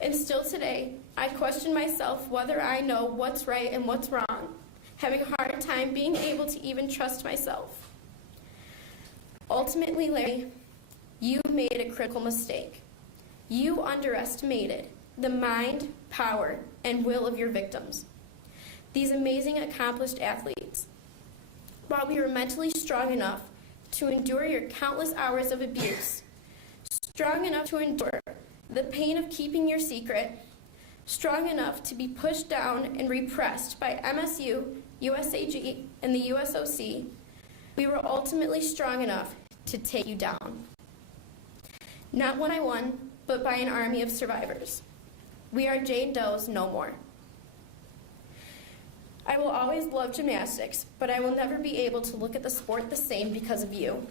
And still today, I question myself whether I know what's right and what's wrong, having a hard time being able to even trust myself. Ultimately, Larry, you made a critical mistake. You underestimated the mind, power, and will of your victims. These amazing, accomplished athletes. While we were mentally strong enough to endure your countless hours of abuse, strong enough to endure the pain of keeping your secret, strong enough to be pushed down and repressed by MSU, USAG, and the USOC, we were ultimately strong enough to take you down. Not one I won, but by an army of survivors. We are Jane Does no more. I will always love gymnastics, but I will never be able to look at the sport the same because of you.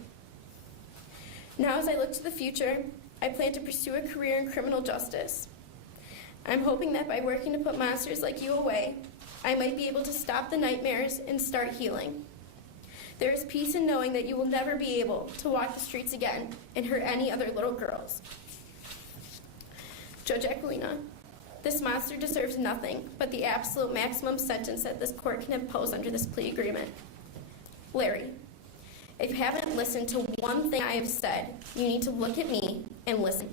Now, as I look to the future, I plan to pursue a career in criminal justice. I'm hoping that by working to put monsters like you away, I might be able to stop the nightmares and start healing. There is peace in knowing that you will never be able to walk the streets again and hurt any other little girls. Judge Aquilina, this monster deserves nothing but the absolute maximum sentence that this court can impose under this plea agreement. Larry, if you haven't listened to one thing I have said, you need to look at me and listen.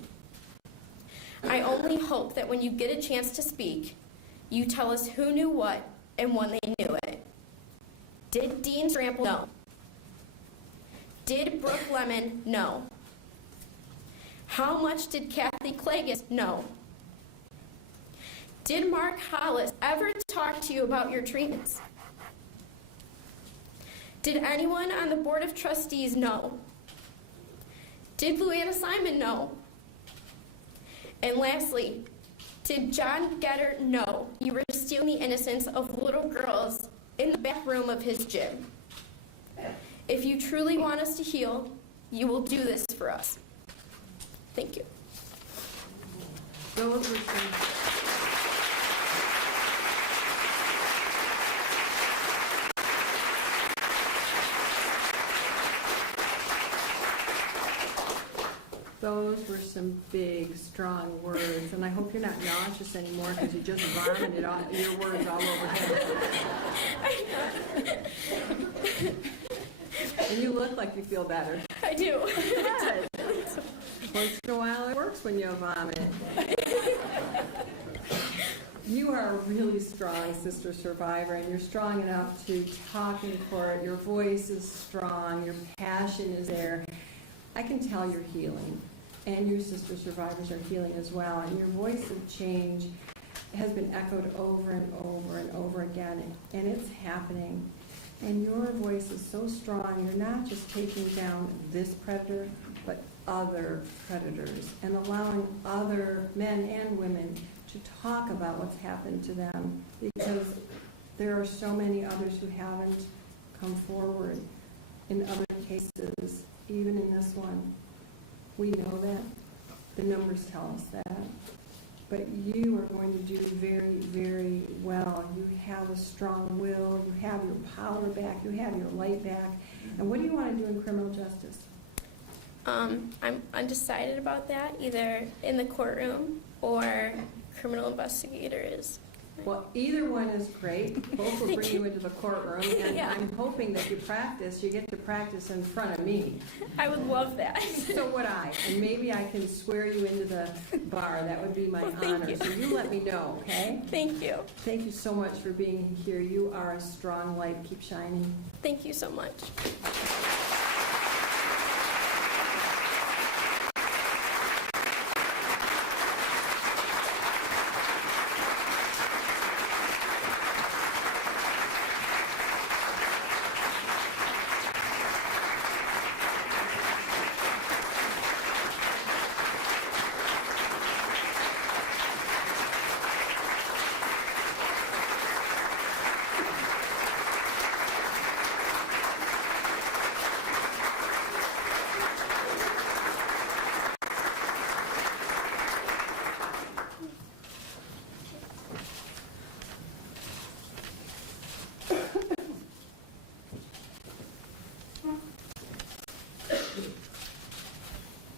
I only hope that when you get a chance to speak, you tell us who knew what and when they knew it. Did Dean Strample know? Did Brooke Lemon know? How much did Kathy Klages know? Did Mark Hollis ever talk to you about your treatments? Did anyone on the Board of Trustees know? Did Luanna Simon know? And lastly, did John Getter know you were stealing the innocence of little girls in the back room of his gym? If you truly want us to heal, you will do this for us. Thank you. Those were some Those were some big, strong words, and I hope you're not nauseous anymore because you just vomited all, your words all over here. And you look like you feel better. I do. Good. Once in a while it works when you vomit. You are a really strong sister survivor, and you're strong enough to talk in court. Your voice is strong. Your passion is there. I can tell you're healing, and your sister survivors are healing as well, and your voice of change has been echoed over and over and over again, and it's happening. And your voice is so strong, you're not just taking down this predator, but other predators, and allowing other men and women to talk about what's happened to them, because there are so many others who haven't come forward in other cases. Even in this one, we know that. The numbers tell us that. But you are going to do very, very well. You have a strong will. You have your power back. You have your light back. And what do you want to do in criminal justice? I'm undecided about that, either in the courtroom or criminal investigator is. Well, either one is great. Both will bring you into the courtroom, and Yeah. I'm hoping that you get to practice in front of me. I would love that. So would I, and maybe I can swear you into the bar. That would be my honor. you. So you let me know, okay? Thank you. Thank you so much for being here. You are a strong light. Keep shining. Thank you so much.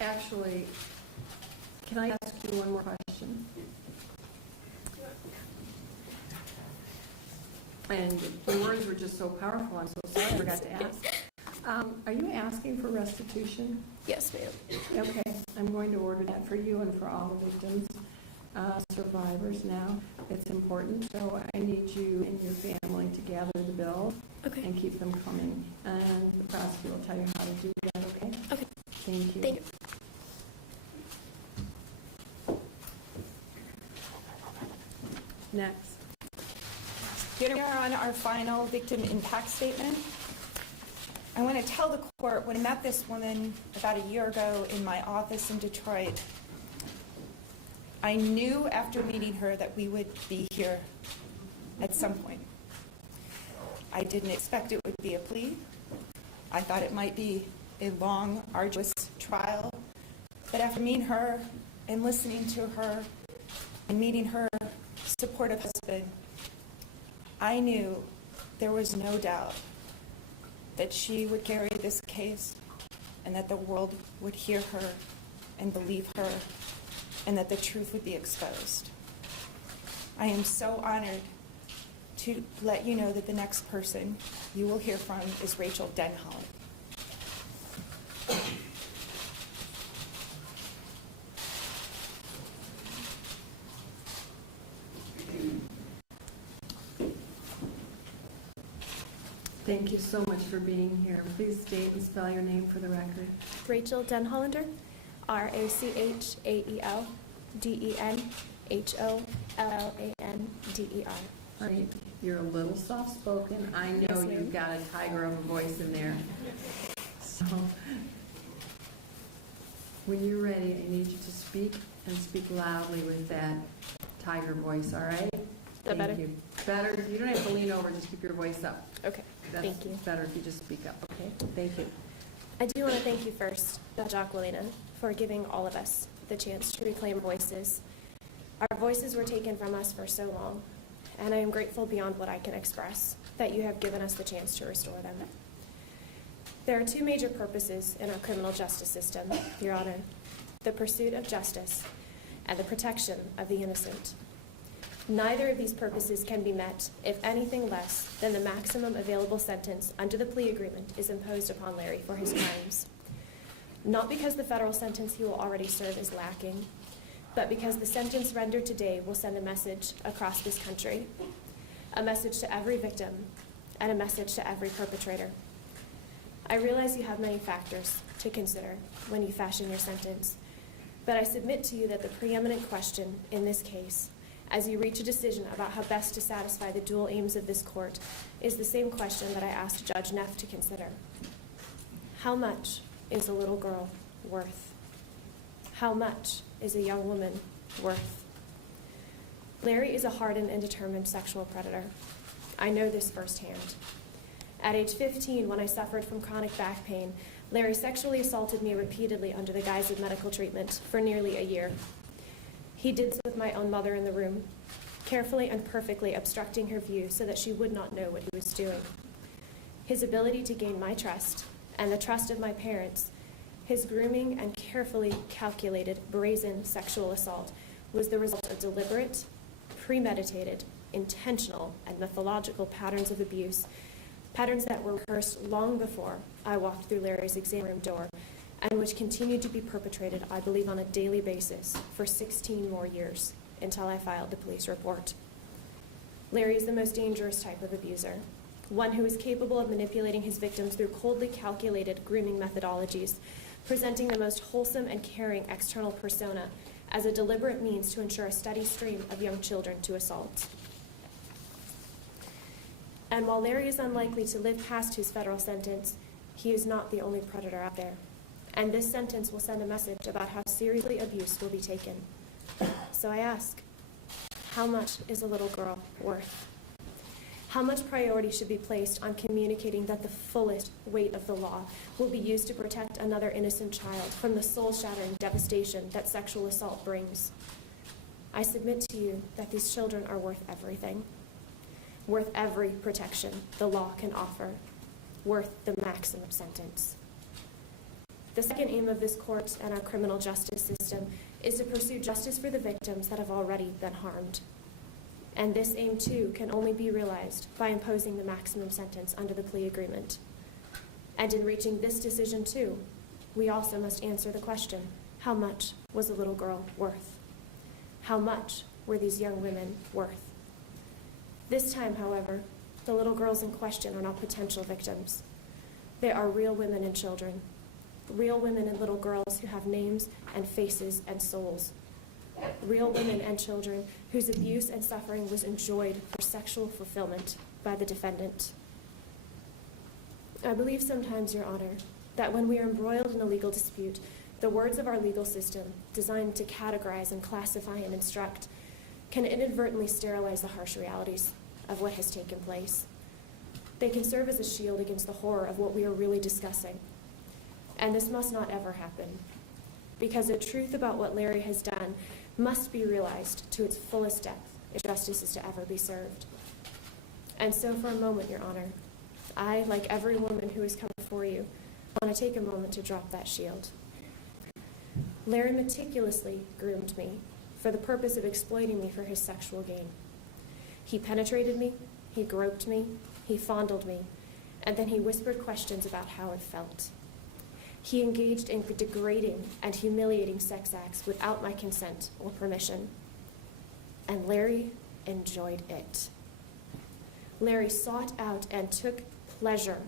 Actually, can I ask you one more question? And the words were just so powerful. I'm so sorry I forgot to ask. Are you asking for restitution? Yes, ma'am. Okay, I'm going to order that for you and for all the victims, survivors now. It's important, so I need you and your family to gather the bills Okay. and keep them coming. And the prosecutor will tell you how to do that, okay? Okay. Thank you. Thank you. Next. Here we are on our final victim impact statement. I want to tell the court, when I met this woman about a year ago in my office in Detroit, I knew after meeting her that we would be here at some point. I didn't expect it would be a plea. I thought it might be a long, arduous trial. But after meeting her and listening to her and meeting her supportive husband, I knew there was no doubt that she would carry this case and that the world would hear her and believe her and that the truth would be exposed. I am so honored to let you know that the next person you will hear from is Rachel Denholland. Thank you so much for being here. Please state and spell your name for the record. Rachel Denhollander, RACHAEL-DENHOLLANDER. All right, you're a little soft-spoken. I know Yes, ma'am. you've got a tiger of a voice in there. So, when you're ready, I need you to speak and speak loudly with that tiger voice, all right? That better? Thank you. Better, you don't have to lean over, just keep your voice up. Okay, thank you. That's better if you just speak up, okay? Thank you. I do want to thank you first, Judge Aquilina, for giving all of us the chance to reclaim voices. Our voices were taken from us for so long, and I am grateful beyond what I can express that you have given us the chance to restore them. There are two major purposes in our criminal justice system, Your Honor: the pursuit of justice and the protection of the innocent. Neither of these purposes can be met if anything less than the maximum available sentence under the plea agreement is imposed upon Larry for his crimes. Not because the federal sentence he will already serve is lacking, but because the sentence rendered today will send a message across this country, a message to every victim, and a message to every perpetrator. I realize you have many factors to consider when you fashion your sentence, but I submit to you that the preeminent question in this case, as you reach a decision about how best to satisfy the dual aims of this court, is the same question that I asked Judge Neff to consider. How much is a little girl worth? How much is a young woman worth? Larry is a hardened and determined sexual predator. I know this firsthand. At age 15, when I suffered from chronic back pain, Larry sexually assaulted me repeatedly under the guise of medical treatment for nearly a year. He did so with my own mother in the room, carefully and perfectly obstructing her view so that she would not know what he was doing. His ability to gain my trust and the trust of my parents, his grooming and carefully calculated, brazen sexual assault was the result of deliberate, premeditated, intentional, and mythological patterns of abuse, patterns that were rehearsed long before I walked through Larry's exam room door, and which continued to be perpetrated, I believe, on a daily basis for 16 more years until I filed the police report. Larry is the most dangerous type of abuser, one who is capable of manipulating his victims through coldly calculated grooming methodologies, presenting the most wholesome and caring external persona as a deliberate means to ensure a steady stream of young children to assault. And while Larry is unlikely to live past his federal sentence, he is not the only predator out there. And this sentence will send a message about how seriously abuse will be taken. So I ask, how much is a little girl worth? How much priority should be placed on communicating that the fullest weight of the law will be used to protect another innocent child from the soul-shattering devastation that sexual assault brings? I submit to you that these children are worth everything, worth every protection the law can offer, worth the maximum sentence. The second aim of this court and our criminal justice system is to pursue justice for the victims that have already been harmed. And this aim, too, can only be realized by imposing the maximum sentence under the plea agreement. And in reaching this decision, too, we also must answer the question, how much was a little girl worth? How much were these young women worth? This time, however, the little girls in question are not potential victims. They are real women and children, real women and little girls who have names and faces and souls, real women and children whose abuse and suffering was enjoyed for sexual fulfillment by the defendant. I believe sometimes, Your Honor, that when we are embroiled in a legal dispute, the words of our legal system, designed to categorize and classify and instruct, can inadvertently sterilize the harsh realities of what has taken place. They can serve as a shield against the horror of what we are really discussing. And this must not ever happen, because the truth about what Larry has done must be realized to its fullest depth if justice is to ever be served. And so for a moment, Your Honor, I, like every woman who has come before you, want to take a moment to drop that shield. Larry meticulously groomed me for the purpose of exploiting me for his sexual gain. He penetrated me, he groped me, he fondled me, and then he whispered questions about how it felt. He engaged in degrading and humiliating sex acts without my consent or permission. And Larry enjoyed it. Larry sought out and took pleasure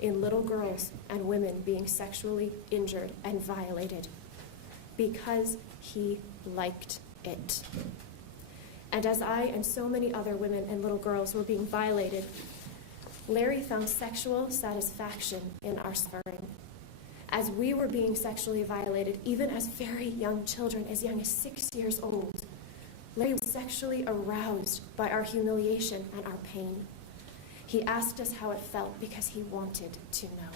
in little girls and women being sexually injured and violated because he liked it. And as I and so many other women and little girls were being violated, Larry found sexual satisfaction in our suffering. As we were being sexually violated, even as very young children, as young as 6 years old, Larry was sexually aroused by our humiliation and our pain. He asked us how it felt because he wanted to know.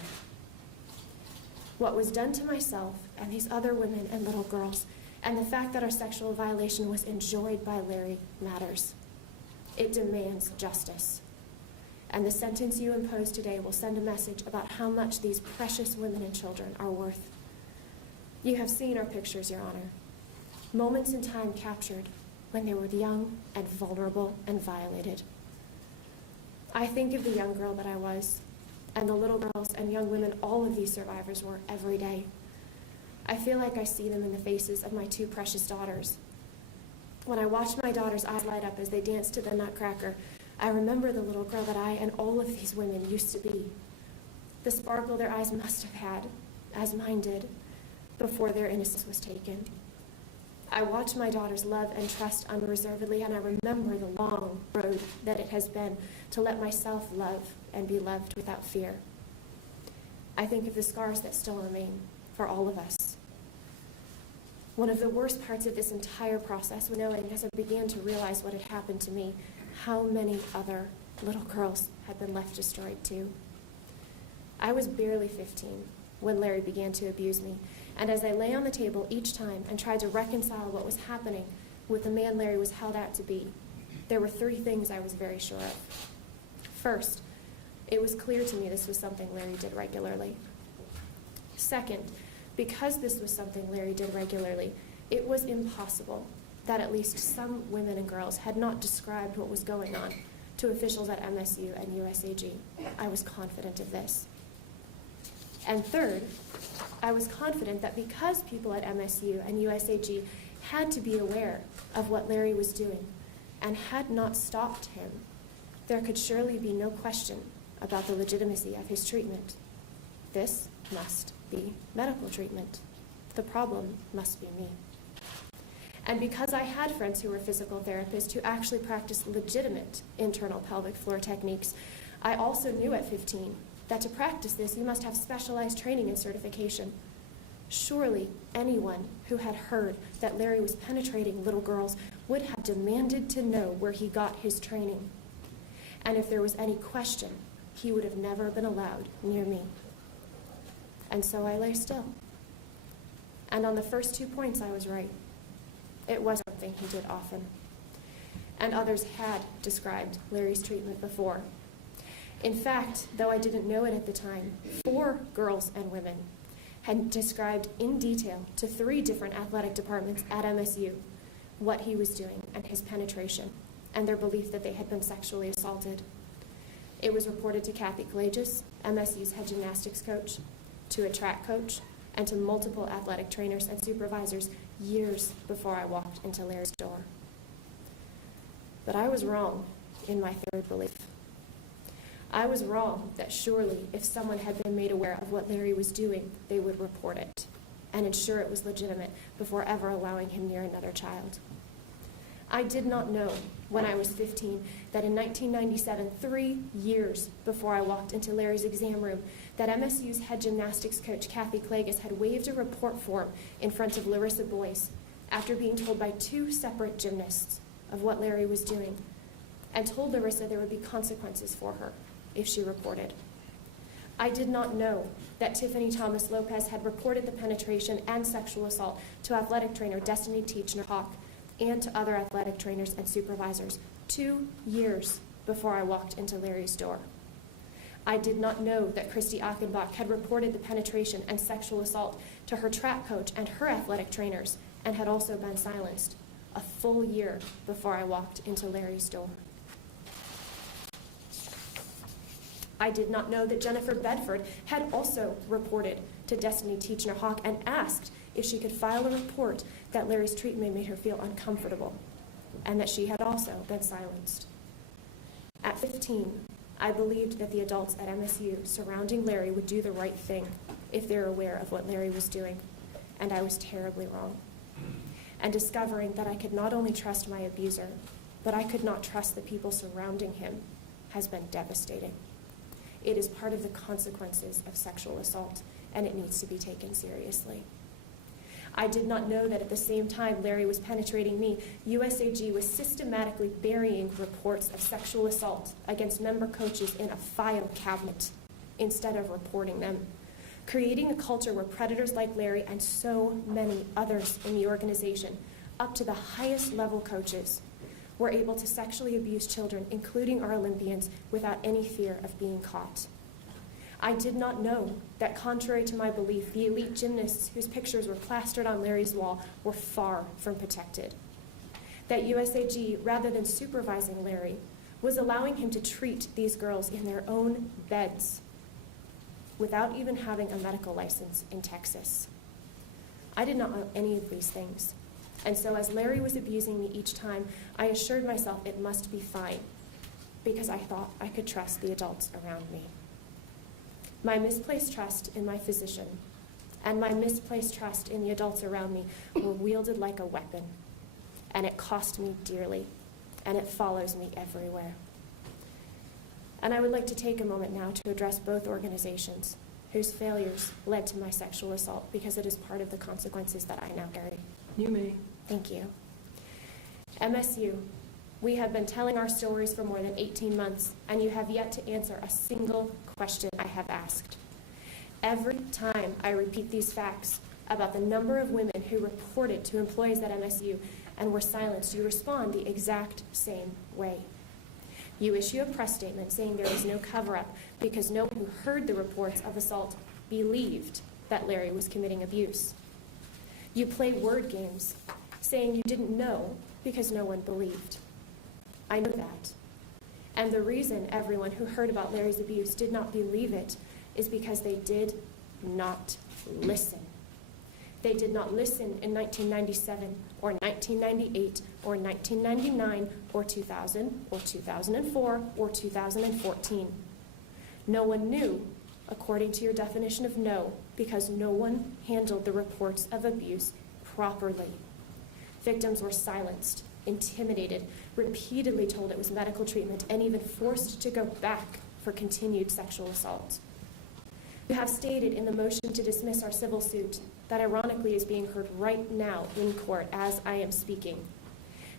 What was done to myself and these other women and little girls, and the fact that our sexual violation was enjoyed by Larry, matters. It demands justice. And the sentence you impose today will send a message about how much these precious women and children are worth. You have seen our pictures, Your Honor. Moments in time captured when they were young and vulnerable and violated. I think of the young girl that I was, and the little girls and young women all of these survivors were every day. I feel like I see them in the faces of my two precious daughters. When I watch my daughters' eyes light up as they dance to the Nutcracker, I remember the little girl that I and all of these women used to be. The sparkle their eyes must have had, as mine did, before their innocence was taken. I watch my daughters love and trust unreservedly, and I remember the long road that it has been to let myself love and be loved without fear. I think of the scars that still remain for all of us. One of the worst parts of this entire process was knowing, as I began to realize what had happened to me, how many other little girls had been left destroyed too. I was barely 15 when Larry began to abuse me, and as I lay on the table each time and tried to reconcile what was happening with the man Larry was held out to be, there were three things I was very sure of. First, it was clear to me this was something Larry did regularly. Second, because this was something Larry did regularly, it was impossible that at least some women and girls had not described what was going on to officials at MSU and USAG. I was confident of this. And third, I was confident that because people at MSU and USAG had to be aware of what Larry was doing and had not stopped him, there could surely be no question about the legitimacy of his treatment. This must be medical treatment. The problem must be me. And because I had friends who were physical therapists who actually practiced legitimate internal pelvic floor techniques, I also knew at 15 that to practice this, you must have specialized training and certification. Surely anyone who had heard that Larry was penetrating little girls would have demanded to know where he got his training. And if there was any question, he would have never been allowed near me. And so I lay still. And on the first 2 points, I was right. It was something he did often. And others had described Larry's treatment before. In fact, though I didn't know it at the time, 4 girls and women had described in detail to 3 different athletic departments at MSU what he was doing and his penetration and their belief that they had been sexually assaulted. It was reported to Kathy Kalages, MSU's head gymnastics coach, to a track coach, and to multiple athletic trainers and supervisors years before I walked into Larry's door. But I was wrong in my third belief. I was wrong that surely if someone had been made aware of what Larry was doing, they would report it and ensure it was legitimate before ever allowing him near another child. I did not know when I was 15 that in 1997, 3 years before I walked into Larry's exam room, that MSU's head gymnastics coach, Kathy Kalages, had waived a report form in front of Larissa Boyce after being told by 2 separate gymnasts of what Larry was doing, and told Larissa there would be consequences for her if she reported. I did not know that Tiffany Thomas Lopez had reported the penetration and sexual assault to athletic trainer Destiny Teachner-Hawk and to other athletic trainers and supervisors 2 years before I walked into Larry's door. I did not know that Christy Achenbach had reported the penetration and sexual assault to her track coach and her athletic trainers and had also been silenced a full year before I walked into Larry's door. I did not know that Jennifer Bedford had also reported to Destiny Teachner-Hawk and asked if she could file a report that Larry's treatment made her feel uncomfortable, and that she had also been silenced. At 15, I believed that the adults at MSU surrounding Larry would do the right thing if they're aware of what Larry was doing, and I was terribly wrong. And discovering that I could not only trust my abuser, but I could not trust the people surrounding him has been devastating. It is part of the consequences of sexual assault, and it needs to be taken seriously. I did not know that at the same time Larry was penetrating me, USAG was systematically burying reports of sexual assault against member coaches in a file cabinet instead of reporting them, creating a culture where predators like Larry and so many others in the organization, up to the highest level coaches, were able to sexually abuse children, including our Olympians, without any fear of being caught. I did not know that, contrary to my belief, the elite gymnasts whose pictures were plastered on Larry's wall were far from protected. That USAG, rather than supervising Larry, was allowing him to treat these girls in their own beds without even having a medical license in Texas. I did not know any of these things. And so as Larry was abusing me each time, I assured myself it must be fine, because I thought I could trust the adults around me. My misplaced trust in my physician and my misplaced trust in the adults around me were wielded like a weapon, and it cost me dearly, and it follows me everywhere. And I would like to take a moment now to address both organizations whose failures led to my sexual assault, because it is part of the consequences that I now carry. You may. Thank you. MSU, we have been telling our stories for more than 18 months, and you have yet to answer a single question I have asked. Every time I repeat these facts about the number of women who reported to employees at MSU and were silenced, you respond the exact same way. You issue a press statement saying there was no cover-up because no one who heard the reports of assault believed that Larry was committing abuse. You play word games, saying you didn't know because no one believed. I know that. And the reason everyone who heard about Larry's abuse did not believe it is because they did not listen. They did not listen in 1997 or 1998 or 1999 or 2000 or 2004 or 2014. No one knew, according to your definition of know, because no one handled the reports of abuse properly. Victims were silenced, intimidated, repeatedly told it was medical treatment, and even forced to go back for continued sexual assault. You have stated in the motion to dismiss our civil suit, that ironically is being heard right now in court as I am speaking,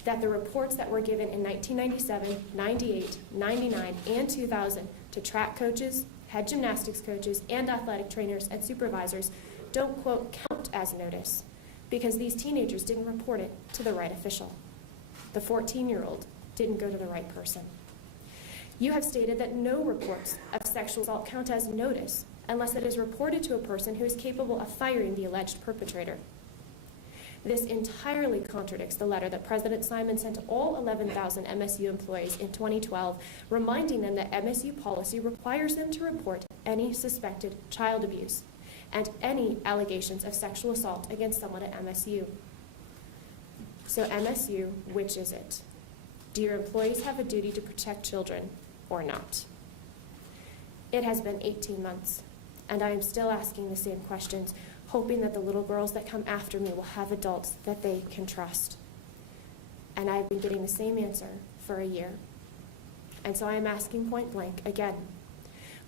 that the reports that were given in 1997, 98, 99, and 2000 to track coaches, head gymnastics coaches, and athletic trainers and supervisors don't, quote, count as notice because these teenagers didn't report it to the right official. The 14-year-old didn't go to the right person. You have stated that no reports of sexual assault count as notice unless it is reported to a person who is capable of firing the alleged perpetrator. This entirely contradicts the letter that President Simon sent to all 11,000 MSU employees in 2012, reminding them that MSU policy requires them to report any suspected child abuse and any allegations of sexual assault against someone at MSU. So MSU, which is it? Do your employees have a duty to protect children or not? It has been 18 months, and I am still asking the same questions, hoping that the little girls that come after me will have adults that they can trust. And I've been getting the same answer for a year. And so I am asking point blank again.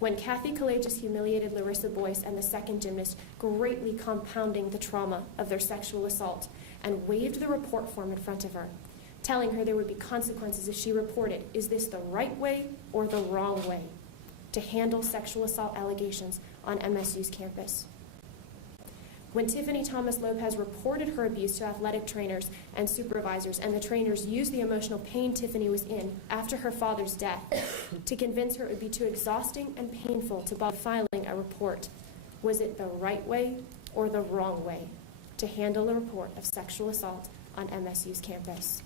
When Kathy Collages humiliated Larissa Boyce and the second gymnast, greatly compounding the trauma of their sexual assault, and waved the report form in front of her, telling her there would be consequences if she reported, is this the right way or the wrong way to handle sexual assault allegations on MSU's campus? When Tiffany Thomas Lopez reported her abuse to athletic trainers and supervisors, and the trainers used the emotional pain Tiffany was in after her father's death to convince her it would be too exhausting and painful to bother filing a report, was it the right way or the wrong way to handle a report of sexual assault on MSU's campus?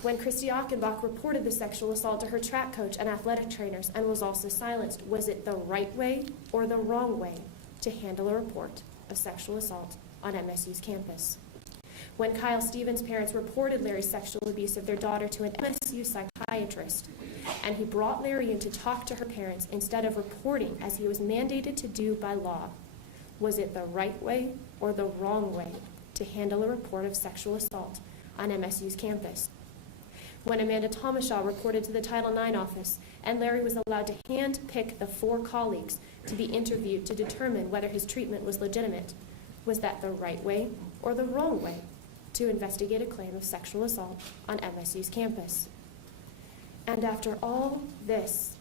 When Christy Achenbach reported the sexual assault to her track coach and athletic trainers and was also silenced, was it the right way or the wrong way to handle a report of sexual assault on MSU's campus? When Kyle Stevens' parents reported Larry's sexual abuse of their daughter to an MSU psychiatrist, and he brought Larry in to talk to her parents instead of reporting as he was mandated to do by law, was it the right way or the wrong way to handle a report of sexual assault on MSU's campus? When Amanda Thomashaw reported to the Title IX office and Larry was allowed to hand-pick the 4 colleagues to be interviewed to determine whether his treatment was legitimate, was that the right way or the wrong way to investigate a claim of sexual assault on MSU's campus? And after all this,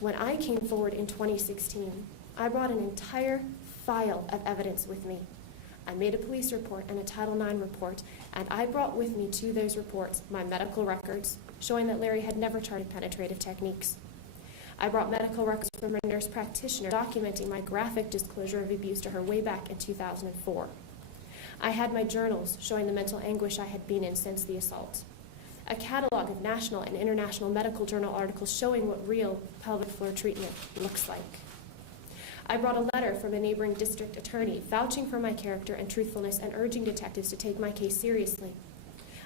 when I came forward in 2016, I brought an entire file of evidence with me. I made a police report and a Title IX report, and I brought with me to those reports my medical records showing that Larry had never tried penetrative techniques. I brought medical records from a nurse practitioner documenting my graphic disclosure of abuse to her way back in 2004. I had my journals showing the mental anguish I had been in since the assault. A catalog of national and international medical journal articles showing what real pelvic floor treatment looks like. I brought a letter from a neighboring district attorney vouching for my character and truthfulness and urging detectives to take my case seriously.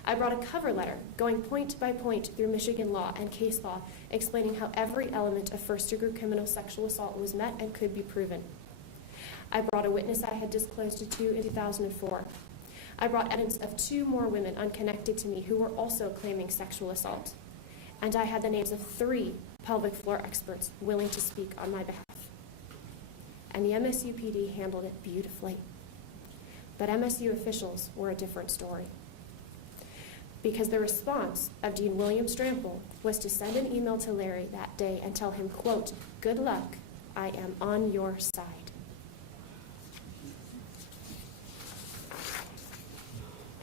I brought a cover letter going point by point through Michigan law and case law, explaining how every element of first-degree criminal sexual assault was met and could be proven. I brought a witness I had disclosed to in 2004. I brought evidence of 2 more women unconnected to me who were also claiming sexual assault. And I had the names of 3 pelvic floor experts willing to speak on my behalf. And the MSU PD handled it beautifully. But MSU officials were a different story. Because the response of Dean William Strample was to send an email to Larry that day and tell him, quote, "Good luck, I am on your side."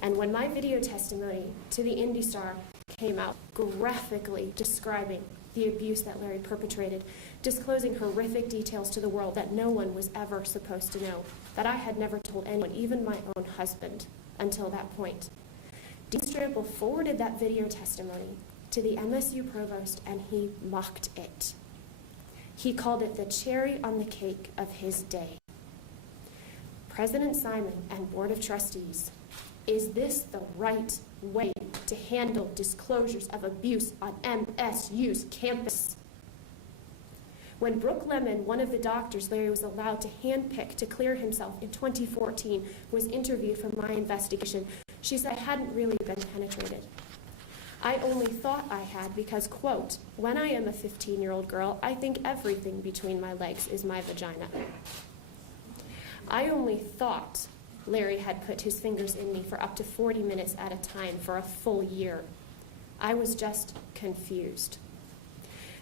And when my video testimony to the Indy Star came out, graphically describing the abuse that Larry perpetrated, disclosing horrific details to the world that no one was ever supposed to know, that I had never told anyone, even my own husband, until that point, Dean Strample forwarded that video testimony to the MSU provost, and he mocked it. He called it the cherry on the cake of his day. President Simon and Board of Trustees, is this the right way to handle disclosures of abuse on MSU's campus? When Brooke Lemon, one of the doctors Larry was allowed to handpick to clear himself in 2014, was interviewed for my investigation, she said I hadn't really been penetrated. I only thought I had because, quote, "When I am a 15-year-old girl, I think everything between my legs is my vagina." I only thought Larry had put his fingers in me for up to 40 minutes at a time for a full year. I was just confused.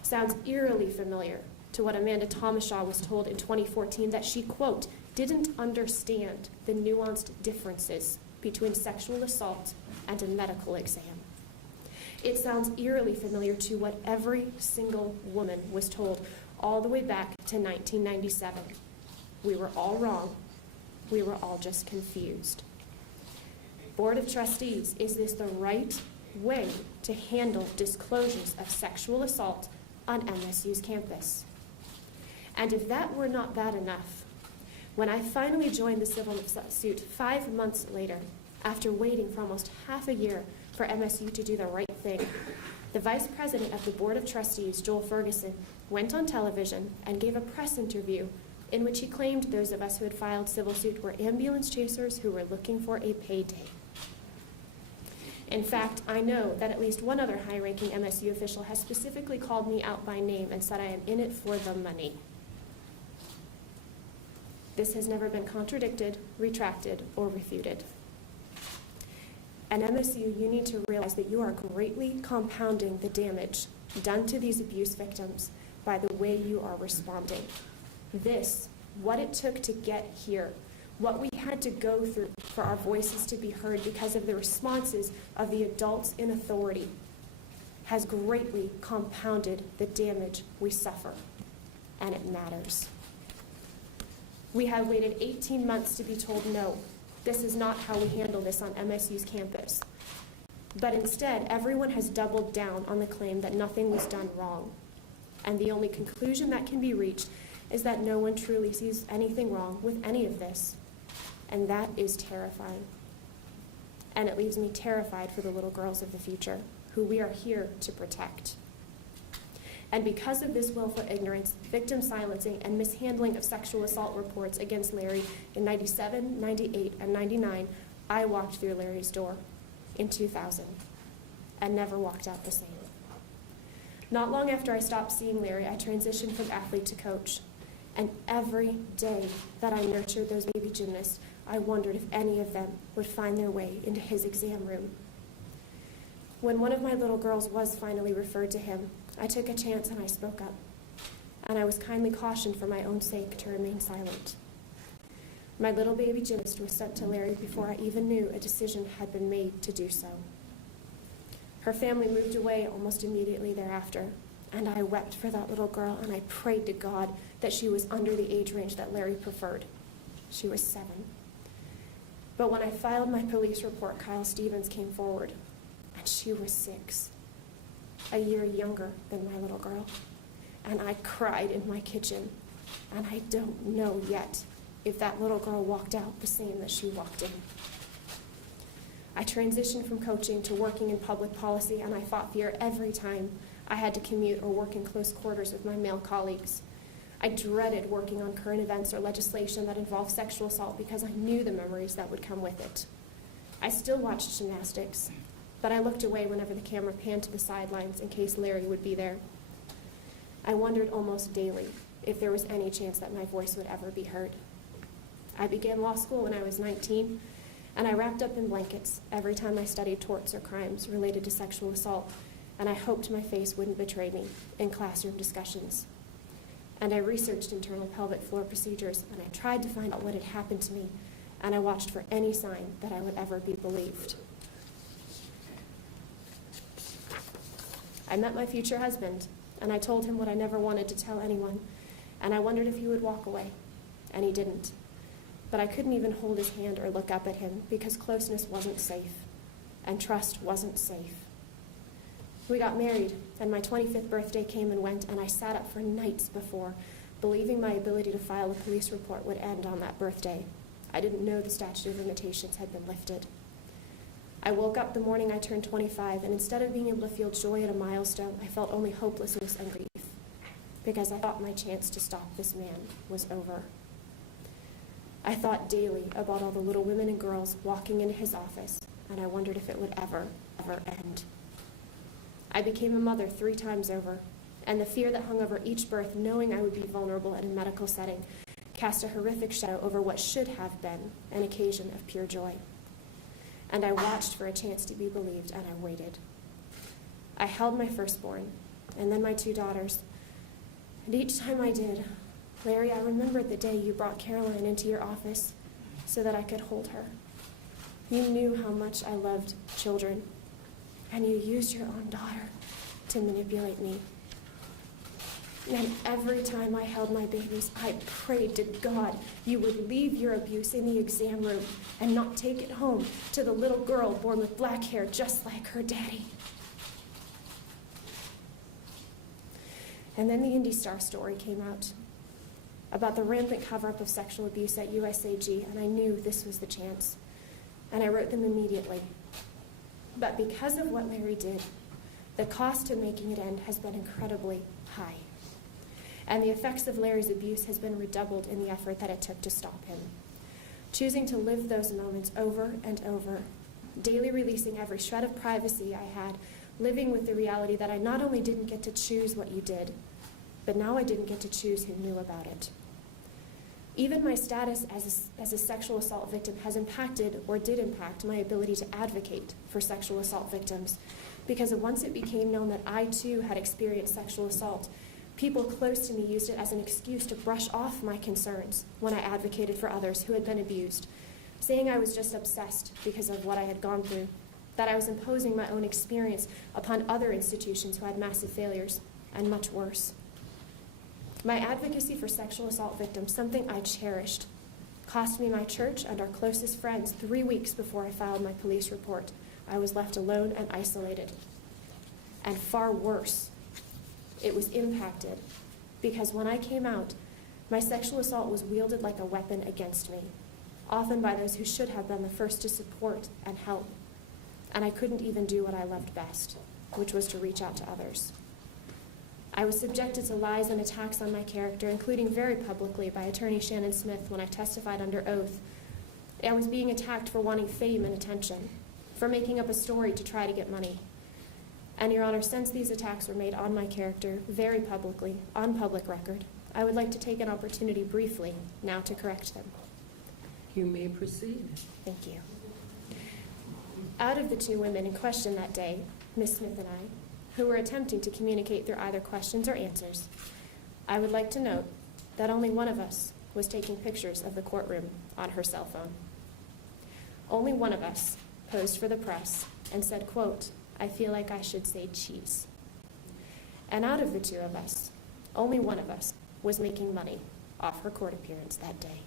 Sounds eerily familiar to what Amanda Thomashaw was told in 2014, that she, quote, "didn't understand the nuanced differences between sexual assault and a medical exam." It sounds eerily familiar to what every single woman was told all the way back to 1997. We were all wrong. we were all just confused. Board of Trustees, is this the right way to handle disclosures of sexual assault on MSU's campus? And if that were not bad enough, when I finally joined the civil suit 5 months later, after waiting for almost half a year for MSU to do the right thing, the vice president of the Board of Trustees, Joel Ferguson, went on television and gave a press interview in which he claimed those of us who had filed civil suit were ambulance chasers who were looking for a payday. In fact, I know that at least one other high-ranking MSU official has specifically called me out by name and said I am in it for the money. This has never been contradicted, retracted, or refuted. At MSU, you need to realize that you are greatly compounding the damage done to these abuse victims by the way you are responding. This, what it took to get here, what we had to go through for our voices to be heard because of the responses of the adults in authority, has greatly compounded the damage we suffer, and it matters. We have waited 18 months to be told no. This is not how we handle this on MSU's campus. But instead, everyone has doubled down on the claim that nothing was done wrong. And the only conclusion that can be reached is that no one truly sees anything wrong with any of this. And that is terrifying. And it leaves me terrified for the little girls of the future, who we are here to protect. And because of this willful ignorance, victim silencing, and mishandling of sexual assault reports against Larry in 97, 98, and 99, I walked through Larry's door in 2000 and never walked out the same. Not long after I stopped seeing Larry, I transitioned from athlete to coach. And every day that I nurtured those baby gymnasts, I wondered if any of them would find their way into his exam room. When one of my little girls was finally referred to him, I took a chance and I spoke up. And I was kindly cautioned for my own sake to remain silent. My little baby gymnast was sent to Larry before I even knew a decision had been made to do so. Her family moved away almost immediately thereafter, and I wept for that little girl, and I prayed to God that she was under the age range that Larry preferred. She was 7. But when I filed my police report, Kyle Stevens came forward, and she was 6, a year younger than my little girl. And I cried in my kitchen, and I don't know yet if that little girl walked out the same that she walked in. I transitioned from coaching to working in public policy, and I fought fear every time I had to commute or work in close quarters with my male colleagues. I dreaded working on current events or legislation that involved sexual assault because I knew the memories that would come with it. I still watched gymnastics, but I looked away whenever the camera panned to the sidelines in case Larry would be there. I wondered almost daily if there was any chance that my voice would ever be heard. I began law school when I was 19, and I wrapped up in blankets every time I studied torts or crimes related to sexual assault, and I hoped my face wouldn't betray me in classroom discussions. And I researched internal pelvic floor procedures, and I tried to find out what had happened to me, and I watched for any sign that I would ever be believed. I met my future husband, and I told him what I never wanted to tell anyone, and I wondered if he would walk away, and he didn't. But I couldn't even hold his hand or look up at him because closeness wasn't safe, and trust wasn't safe. We got married, and my 25th birthday came and went, and I sat up for nights before, believing my ability to file a police report would end on that birthday. I didn't know the statute of limitations had been lifted. I woke up the morning I turned 25, and instead of being able to feel joy at a milestone, I felt only hopelessness and grief, because I thought my chance to stop this man was over. I thought daily about all the little women and girls walking into his office, and I wondered if it would ever end. I became a mother 3 times over, and the fear that hung over each birth, knowing I would be vulnerable in a medical setting, cast a horrific shadow over what should have been an occasion of pure joy. And I watched for a chance to be believed, and I waited. I held my firstborn, and then my 2 daughters, and each time I did, Larry, I remembered the day you brought Caroline into your office so that I could hold her. You knew how much I loved children, and you used your own daughter to manipulate me. And every time I held my babies, I prayed to God you would leave your abuse in the exam room and not take it home to the little girl born with black hair just like her daddy. And then the Indy Star story came out about the rampant cover-up of sexual abuse at USAG, and I knew this was the chance. And I wrote them immediately. But because of what Larry did, the cost to making it end has been incredibly high. And the effects of Larry's abuse has been redoubled in the effort that it took to stop him. Choosing to live those moments over and over, daily releasing every shred of privacy I had, living with the reality that I not only didn't get to choose what you did, but now I didn't get to choose who knew about it. Even my status as a sexual assault victim has impacted, or did impact, my ability to advocate for sexual assault victims, because once it became known that I too had experienced sexual assault, people close to me used it as an excuse to brush off my concerns when I advocated for others who had been abused, saying I was just obsessed because of what I had gone through, that I was imposing my own experience upon other institutions who had massive failures, and much worse. My advocacy for sexual assault victims, something I cherished, cost me my church and our closest friends 3 weeks before I filed my police report. I was left alone and isolated. And far worse, it was impacted because when I came out, my sexual assault was wielded like a weapon against me, often by those who should have been the first to support and help. And I couldn't even do what I loved best, which was to reach out to others. I was subjected to lies and attacks on my character, including very publicly by attorney Shannon Smith when I testified under oath. I was being attacked for wanting fame and attention, for making up a story to try to get money. And, Your Honor, since these attacks were made on my character very publicly, on public record, I would like to take an opportunity briefly now to correct them. You may proceed. Thank you. Out of the 2 women in question that day, Ms. Smith and I, who were attempting to communicate through either questions or answers, I would like to note that only one of us was taking pictures of the courtroom on her cell phone. Only one of us posed for the press and said, quote, "I feel like I should say cheese." And out of the 2 of us, only one of us was making money off her court appearance that day.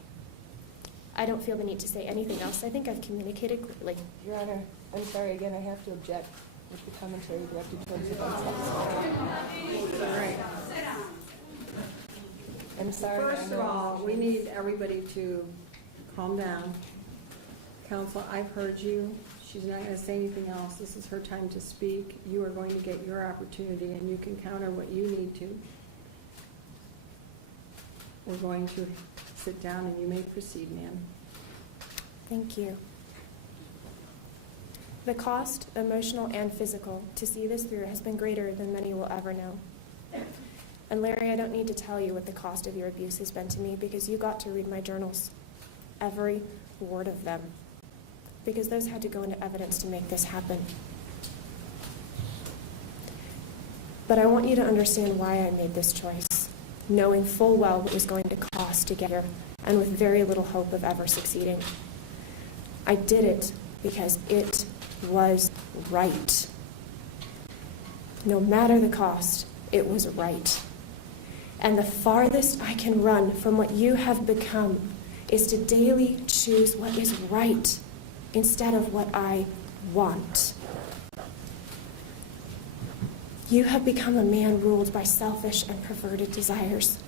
I don't feel the need to say anything else. I think I've communicated clearly. Your Honor, I'm sorry again, I have to object with the commentary directed towards the defense. All right. I'm sorry. First of all, we need everybody to calm down. Counsel, I've heard you. She's not going to say anything else. This is her time to speak. You are going to get your opportunity, and you can counter what you need to. We're going to sit down, and you may proceed, ma'am. Thank you. The cost, emotional and physical, to see this through has been greater than many will ever know. And Larry, I don't need to tell you what the cost of your abuse has been to me because you got to read my journals, every word of them, because those had to go into evidence to make this happen. But I want you to understand why I made this choice, knowing full well what it was going to cost to get here and with very little hope of ever succeeding. I did it because it was right. No matter the cost, it was right. And the farthest I can run from what you have become is to daily choose what is right instead of what I want. You have become a man ruled by selfish and perverted desires,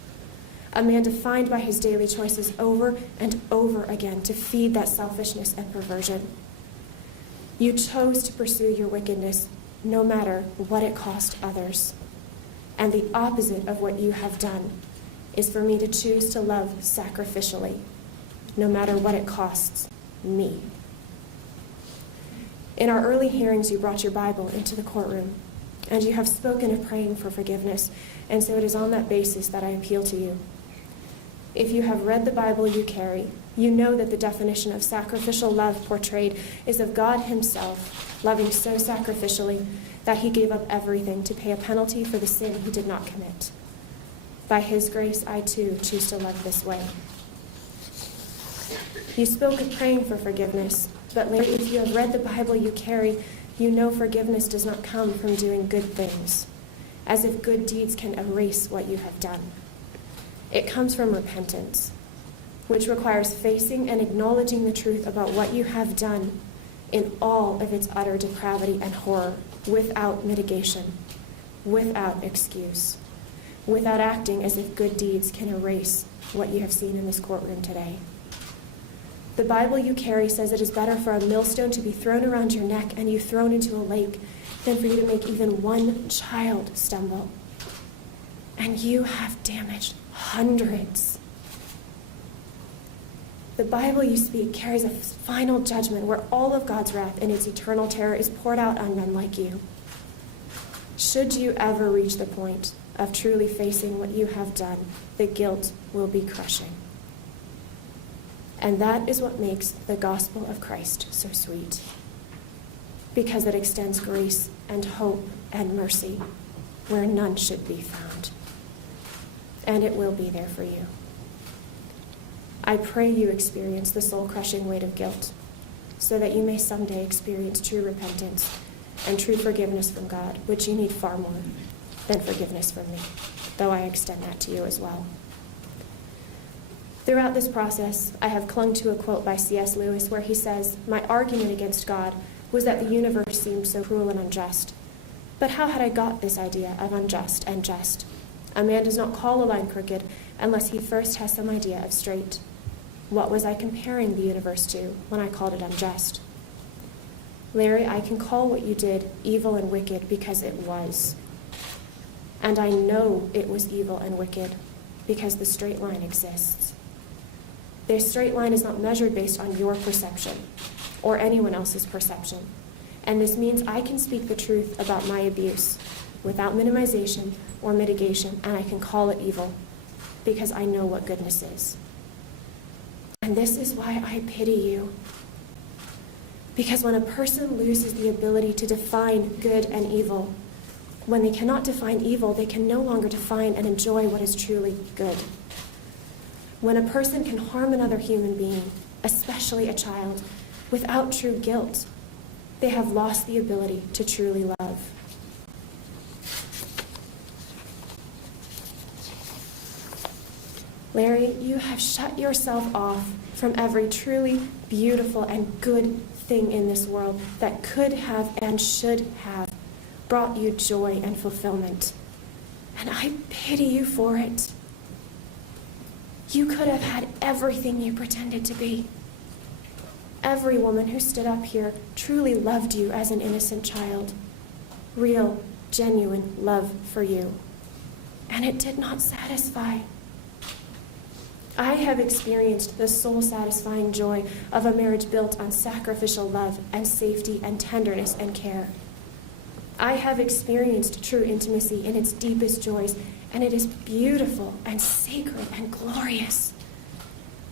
a man defined by his daily choices over and over again to feed that selfishness and perversion. You chose to pursue your wickedness no matter what it cost others. And the opposite of what you have done is for me to choose to love sacrificially, no matter what it costs me. In our early hearings, you brought your Bible into the courtroom, and you have spoken of praying for forgiveness, and so it is on that basis that I appeal to you. If you have read the Bible you carry, you know that the definition of sacrificial love portrayed is of God himself, loving so sacrificially that he gave up everything to pay a penalty for the sin he did not commit. By his grace, I too choose to love this way. You spoke of praying for forgiveness, but Larry, if you have read the Bible you carry, you know forgiveness does not come from doing good things. as if good deeds can erase what you have done. It comes from repentance, which requires facing and acknowledging the truth about what you have done in all of its utter depravity and horror, without mitigation, without excuse, without acting as if good deeds can erase what you have seen in this courtroom today. The Bible you carry says it is better for a millstone to be thrown around your neck and you thrown into a lake than for you to make even one child stumble. And you have damaged hundreds. The Bible you speak carries a final judgment where all of God's wrath and its eternal terror is poured out on men like you. Should you ever reach the point of truly facing what you have done, the guilt will be crushing. And that is what makes the gospel of Christ so sweet, because it extends grace and hope and mercy where none should be found. And it will be there for you. I pray you experience the soul-crushing weight of guilt so that you may someday experience true repentance and true forgiveness from God, which you need far more than forgiveness from me, though I extend that to you as well. Throughout this process, I have clung to a quote by C.S. Lewis where he says, "My argument against God was that the universe seemed so cruel and unjust. But how had I got this idea of unjust and just? A man does not call a line crooked unless he first has some idea of straight. What was I comparing the universe to when I called it unjust? Larry, I can call what you did evil and wicked because it was. And I know it was evil and wicked because the straight line exists. The straight line is not measured based on your perception or anyone else's perception. And this means I can speak the truth about my abuse without minimization or mitigation, and I can call it evil because I know what goodness is. And this is why I pity you. Because when a person loses the ability to define good and evil, when they cannot define evil, they can no longer define and enjoy what is truly good. When a person can harm another human being, especially a child, without true guilt, they have lost the ability to truly love. Larry, you have shut yourself off from every truly beautiful and good thing in this world that could have and should have brought you joy and fulfillment. And I pity you for it. You could have had everything you pretended to be. Every woman who stood up here truly loved you as an innocent child. Real, genuine love for you. And it did not satisfy. I have experienced the soul-satisfying joy of a marriage built on sacrificial love and safety and tenderness and care. I have experienced true intimacy in its deepest joys, and it is beautiful and sacred and glorious.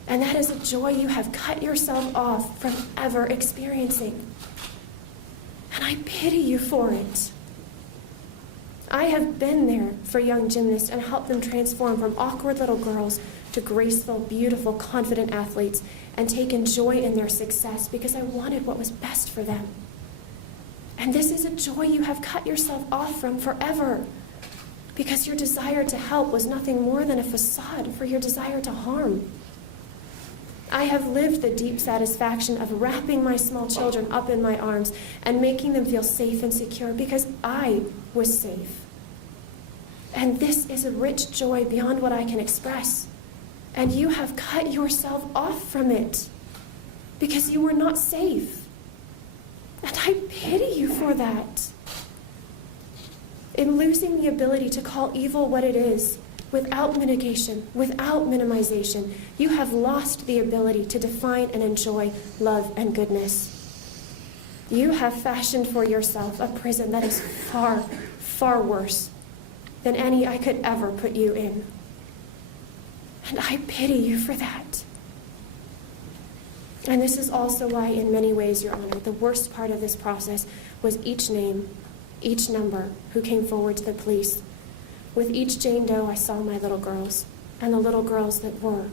And that is a joy you have cut yourself off from ever experiencing. And I pity you for it. I have been there for young gymnasts and helped them transform from awkward little girls to graceful, beautiful, confident athletes, and taken joy in their success because I wanted what was best for them. And this is a joy you have cut yourself off from forever because your desire to help was nothing more than a facade for your desire to harm. I have lived the deep satisfaction of wrapping my small children up in my arms and making them feel safe and secure because I was safe. And this is a rich joy beyond what I can express. And you have cut yourself off from it because you were not safe. And I pity you for that. In losing the ability to call evil what it is, without mitigation, without minimization, you have lost the ability to define and enjoy love and goodness. You have fashioned for yourself a prison that is far, far worse than any I could ever put you in. And I pity you for that. And this is also why, in many ways, Your Honor, the worst part of this process was each name, each number who came forward to the police. With each Jane Doe, I saw my little girls, and the little girls that were.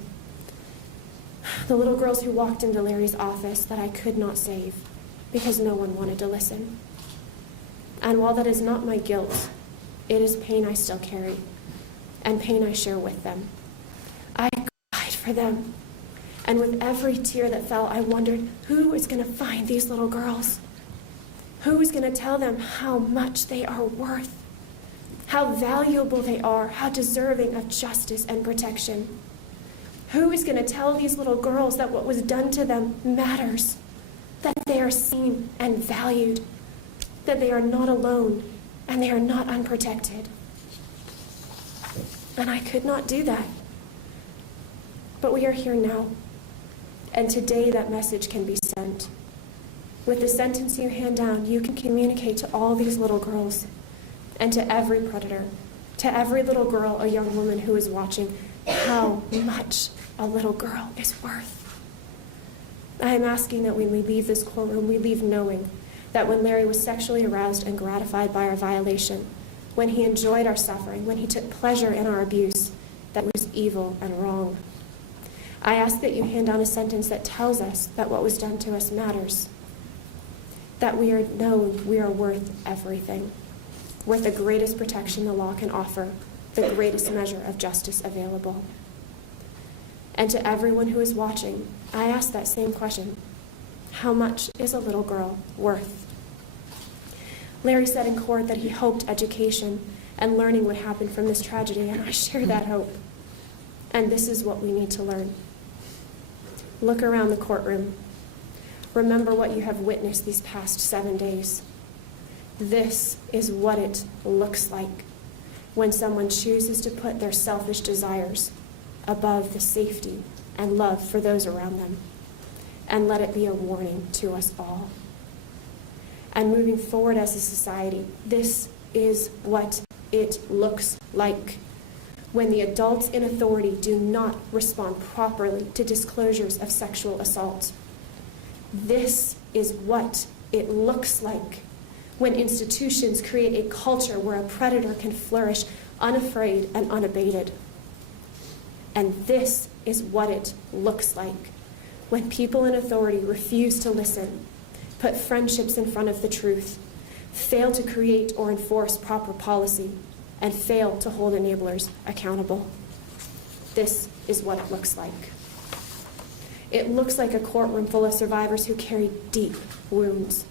The little girls who walked into Larry's office that I could not save because no one wanted to listen. And while that is not my guilt, It is pain I still carry, and pain I share with them. I cried for them, and with every tear that fell, I wondered who is going to find these little girls? Who is going to tell them how much they are worth, how valuable they are, how deserving of justice and protection? Who is going to tell these little girls that what was done to them matters, that they are seen and valued, that they are not alone and they are not unprotected? And I could not do that. But we are here now, and today that message can be sent. With the sentence you hand down, you can communicate to all these little girls and to every predator, to every little girl or young woman who is watching, how much a little girl is worth. I am asking that when we leave this courtroom, we leave knowing that when Larry was sexually aroused and gratified by our violation, when he enjoyed our suffering, when he took pleasure in our abuse, that was evil and wrong. I ask that you hand down a sentence that tells us that what was done to us matters, that we are known we are worth everything, worth the greatest protection the law can offer, the greatest measure of justice available. And to everyone who is watching, I ask that same question. How much is a little girl worth? Larry said in court that he hoped education and learning would happen from this tragedy, and I share that hope. And this is what we need to learn. Look around the courtroom. Remember what you have witnessed these past 7 days. This is what it looks like when someone chooses to put their selfish desires above the safety and love for those around them. And let it be a warning to us all. And moving forward as a society, this is what it looks like when the adults in authority do not respond properly to disclosures of sexual assault. This is what it looks like when institutions create a culture where a predator can flourish unafraid and unabated. And this is what it looks like when people in authority refuse to listen, put friendships in front of the truth, fail to create or enforce proper policy, and fail to hold enablers accountable. This is what it looks like. It looks like a courtroom full of survivors who carry deep wounds.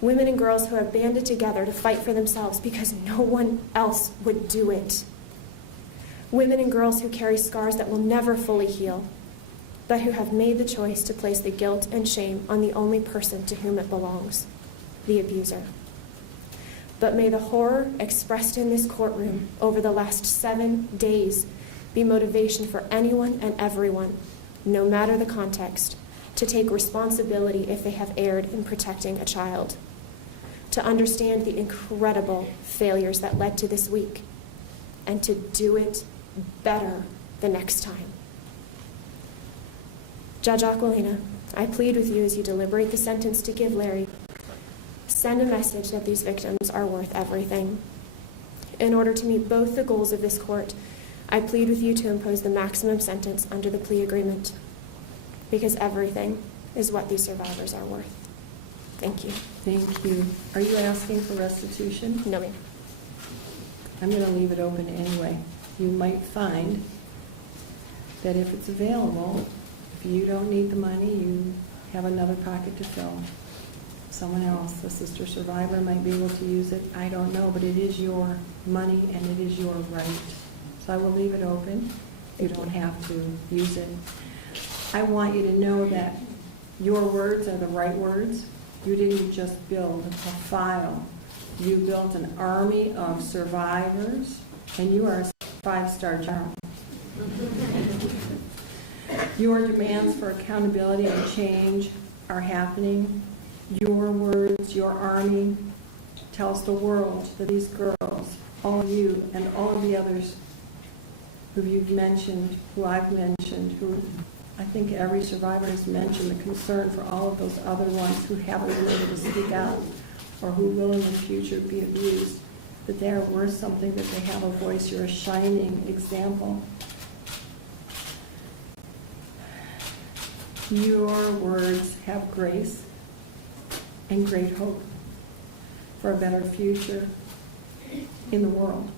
Women and girls who have banded together to fight for themselves because no one else would do it. Women and girls who carry scars that will never fully heal, but who have made the choice to place the guilt and shame on the only person to whom it belongs, the abuser. But may the horror expressed in this courtroom over the last 7 days be motivation for anyone and everyone, no matter the context, to take responsibility if they have erred in protecting a child, to understand the incredible failures that led to this week, and to do it better the next time. Judge Aquilina, I plead with you as you deliberate the sentence to give Larry, send a message that these victims are worth everything. In order to meet both the goals of this court, I plead with you to impose the maximum sentence under the plea agreement, because everything is what these survivors are worth. Thank you. Thank you. Are you asking for restitution? No, ma'am. I'm going to leave it open anyway. You might find that if it's available, if you don't need the money, you have another pocket to fill. Someone else, a sister survivor, might be able to use it. I don't know, but it is your money and it is your right. So I will leave it open. You don't have to use it. I want you to know that your words are the right words. You didn't just build a file. You built an army of survivors, and you are a 5-star general. Your demands for accountability and change are happening. Your words, your army, tells the world that these girls, all of you and all of the others who you've mentioned, who I've mentioned, who I think every survivor has mentioned, the concern for all of those other ones who haven't been able to speak out or who will in the future be abused, that they are worth something, that they have a voice. You're a shining example. Your words have grace and great hope for a better future. in the world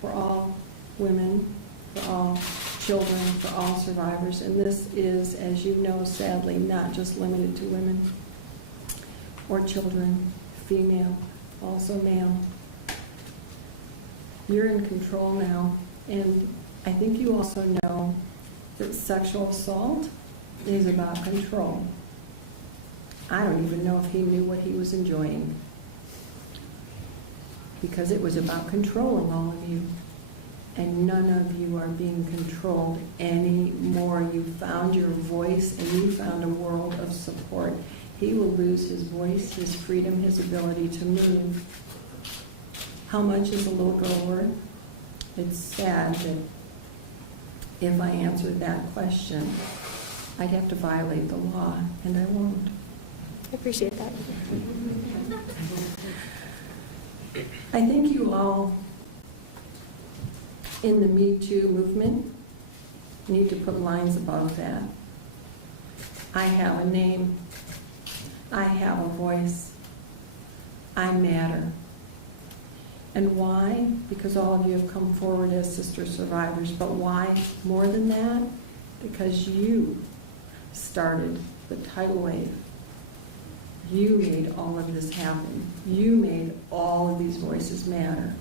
for all women, for all children, for all survivors. And this is, as you know, sadly, not just limited to women or children, female, also male. You're in control now, and I think you also know that sexual assault is about control. I don't even know if he knew what he was enjoying, because it was about controlling all of you. And none of you are being controlled anymore. You found your voice, and you found a world of support. He will lose his voice, his freedom, his ability to move. How much is a little girl worth? It's sad that if I answered that question, I'd have to violate the law, and I won't. I appreciate that. I think you all in the Me Too movement need to put lines above that. I have a name. I have a voice. I matter. And why? Because all of you have come forward as sister survivors. But why more than that? Because you started the tidal wave. You made all of this happen. You made all of these voices matter.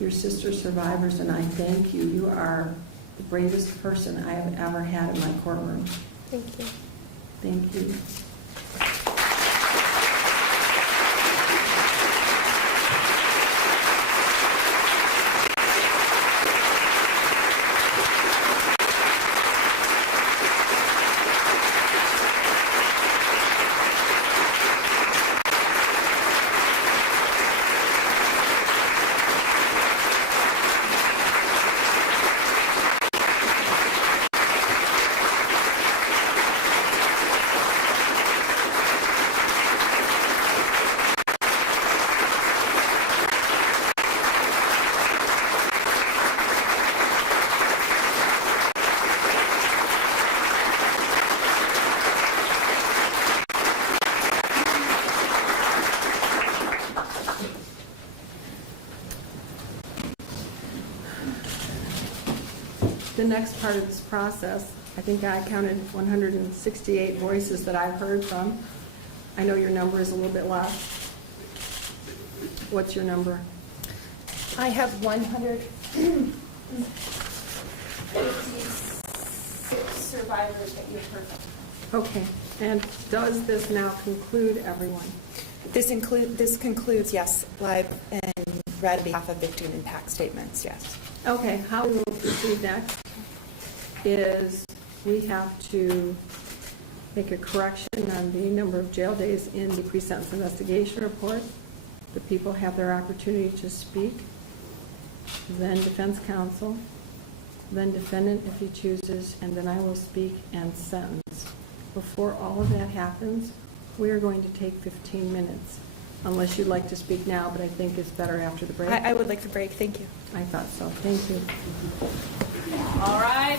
You're sister survivors, and I thank you. You are the bravest person I have ever had in my courtroom. Thank you. Thank you. The next part of this process, I think I counted 168 voices that I've heard from. I know your number is a little bit less. What's your number? I have 156 survivors that you've heard from. Okay, and does this now conclude everyone? This concludes, yes, live and read on behalf of victim impact statements, yes. Okay, how we will proceed next is we have to make a correction on the number of jail days in the pre-sentence investigation report. The people have their opportunity to speak, then defense counsel, then defendant if he chooses, and then I will speak and sentence. Before all of that happens, we are going to take 15 minutes, unless you'd like to speak now, but I think it's better after the break. I would like the break, thank you. I thought so. Thank you. All right.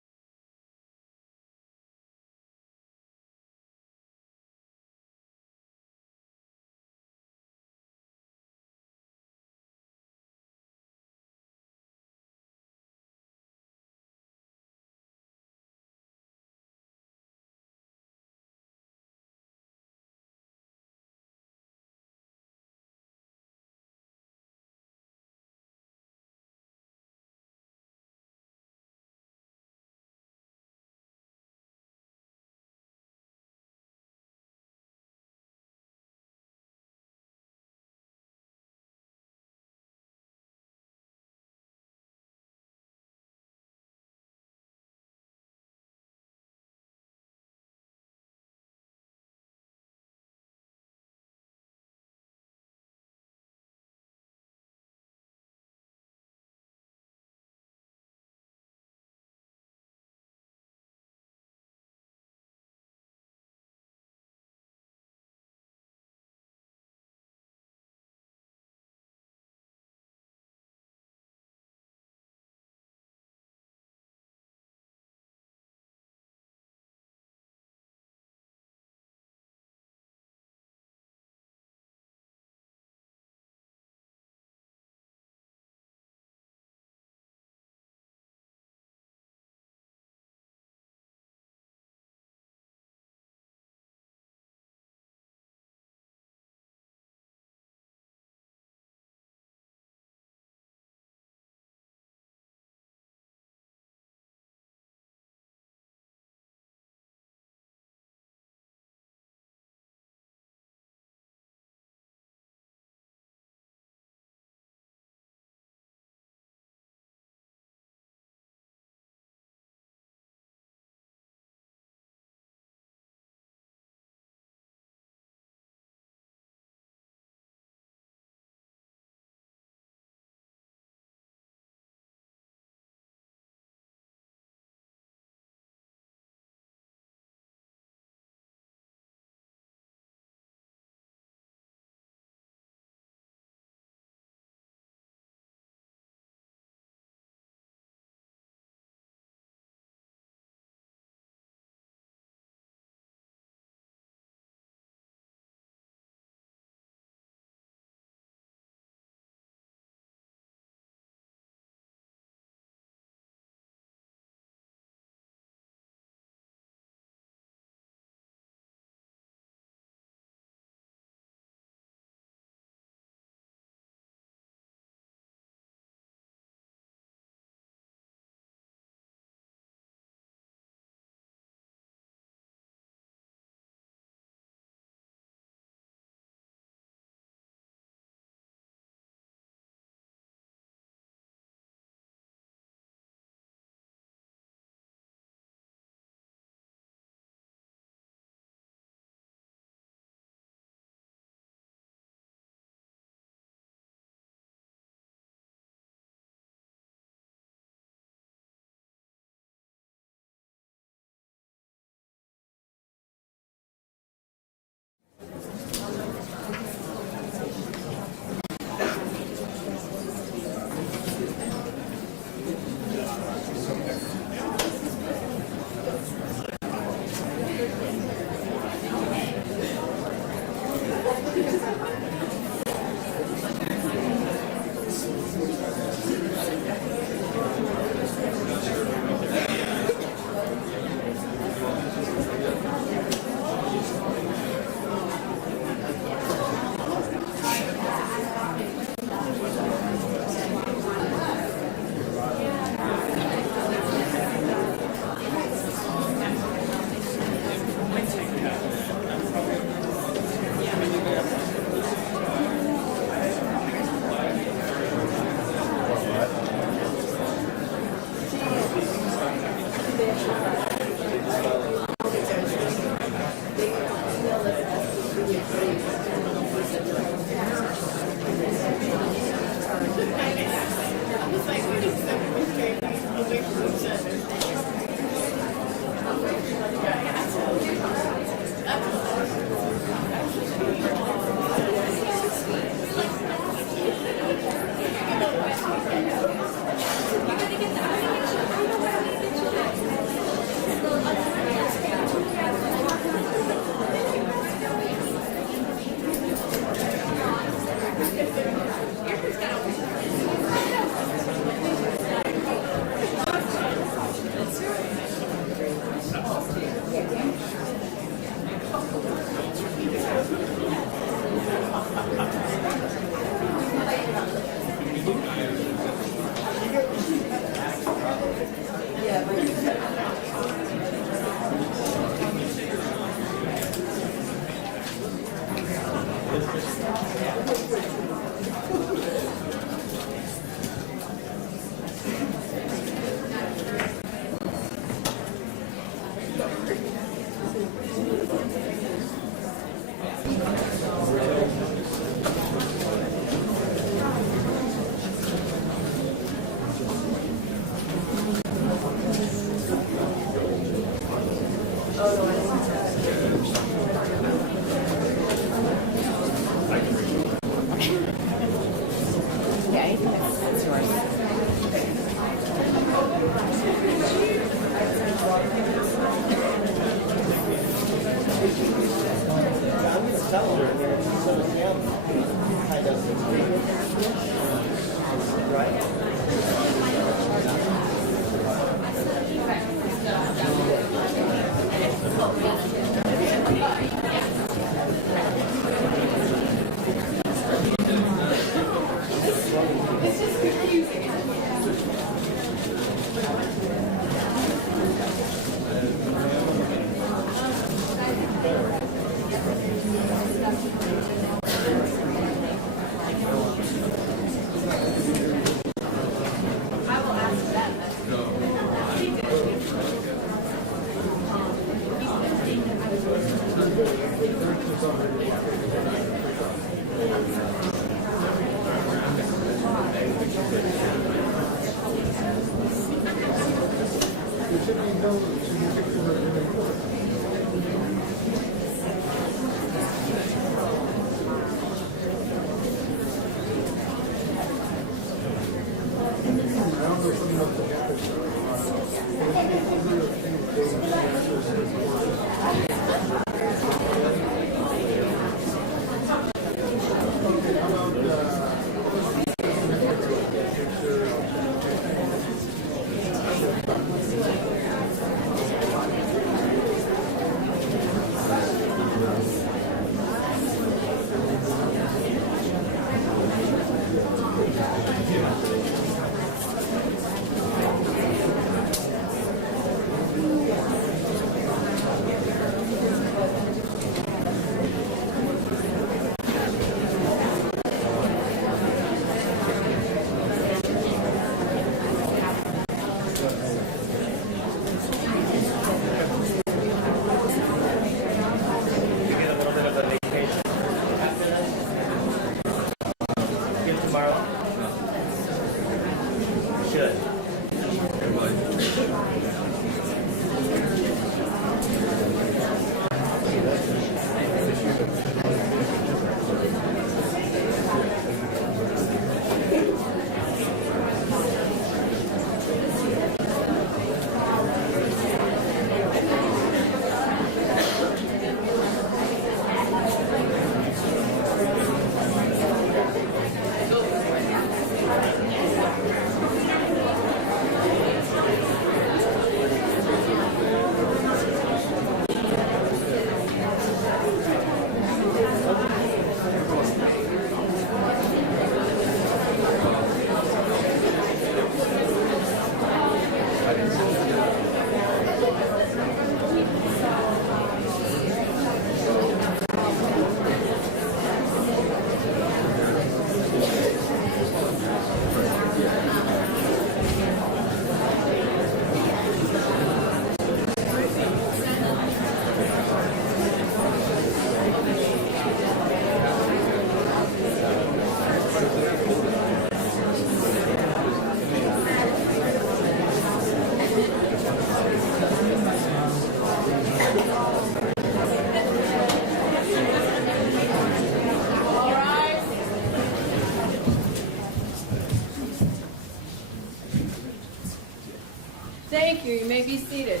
Thank you. You may be seated.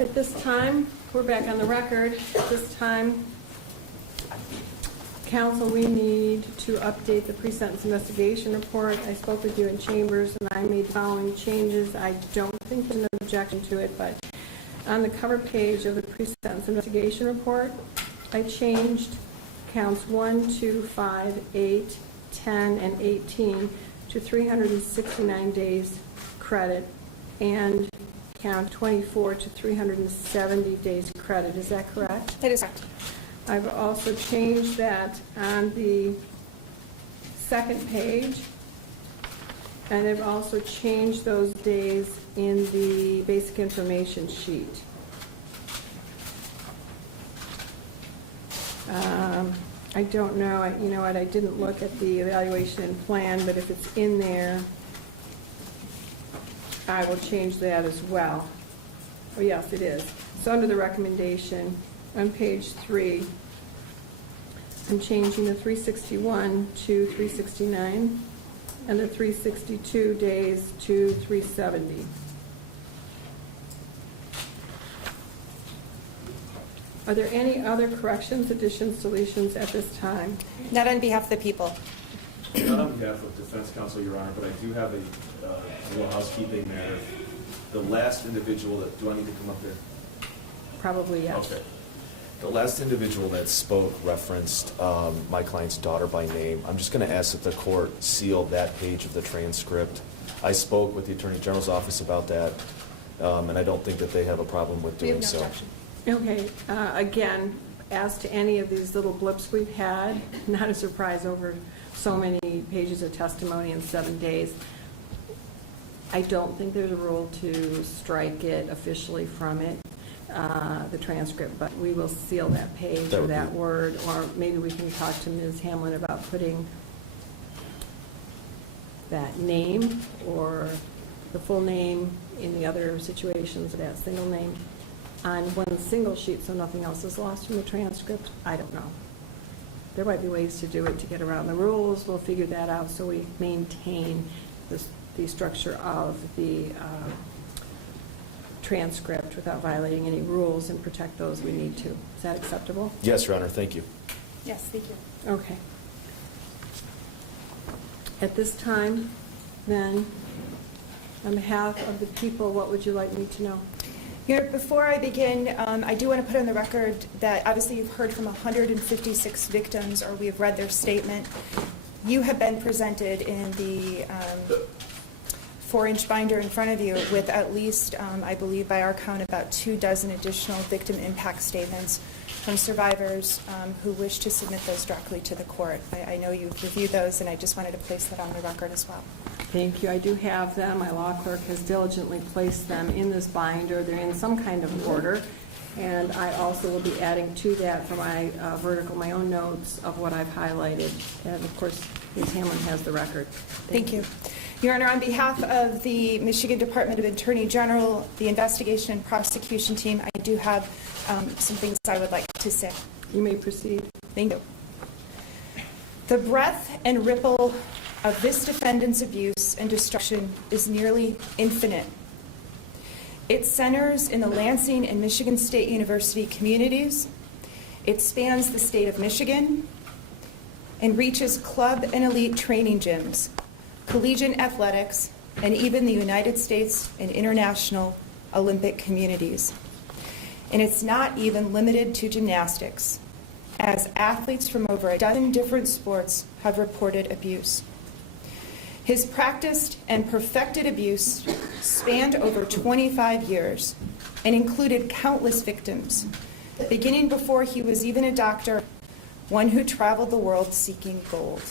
At this time, we're back on the record. At this time, council, we need to update the pre-sentence investigation report. I spoke with you in chambers and I made the following changes. I don't think there's an objection to it, but on the cover page of the pre-sentence investigation report, I changed counts 1, 2, 5, 8, 10 and 18 to 369 days credit, and count 24 to 370 days credit. Is that correct? That is correct. I've also changed that on the second page, and I've also changed those days in the basic information sheet. I don't know, you know what, I didn't look at the evaluation and plan, but if it's in there, I will change that as well. Oh, yes, it is. So under the recommendation, on page 3, I'm changing the 361 to 369, and the 362 days to 370. Are there any other corrections, additions, deletions at this time? Not on behalf of the people. Not on behalf of defense counsel, Your Honor, but I do have a little housekeeping matter. The last individual that, do I need to come up there? Probably yes. Okay. The last individual that spoke referenced my client's daughter by name. I'm just going to ask that the court seal that page of the transcript. I spoke with the Attorney General's office about that, and I don't think that they have a problem with We have doing no so. objection. Okay, again, as to any of these little blips we've had, not a surprise over so many pages of testimony in 7 days. I don't think there's a rule to strike it officially from it, the transcript, but we will seal that page That or would be- that word, or maybe we can talk to Ms. Hamlin about putting that name or the full name in the other situations, that single name, on one single sheet so nothing else is lost from the transcript. I don't know. There might be ways to do it to get around the rules. We'll figure that out so we maintain the structure of the transcript without violating any rules and protect those we need to. Is that acceptable? Yes, Your Honor, thank you. Yes, thank you. Okay. At this time, then, on behalf of the people, what would you like me to know? Before I begin, I do want to put on the record that obviously you've heard from 156 victims, or we have read their statement. You have been presented in the 4-inch binder in front of you with at least, I believe by our count, about 24 additional victim impact statements from survivors who wish to submit those directly to the court. I know you've reviewed those, and I just wanted to place that on the record as well. Thank you. I do have them. My law clerk has diligently placed them in this binder. They're in some kind of order. And I also will be adding to that for my vertical, my own notes of what I've highlighted. And of course, Ms. Hamlin has the record. Thank you. Your Honor, on behalf of the Michigan Department of Attorney General, the investigation and prosecution team, I do have some things I would like to say. You may proceed. Thank you. The breadth and ripple of this defendant's abuse and destruction is nearly infinite. It centers in the Lansing and Michigan State University communities. It spans the state of Michigan and reaches club and elite training gyms, collegiate athletics, and even the United States and international Olympic communities. And it's not even limited to gymnastics, as athletes from over a dozen different sports have reported abuse. His practiced and perfected abuse spanned over 25 years and included countless victims, beginning before he was even a doctor, one who traveled the world seeking gold.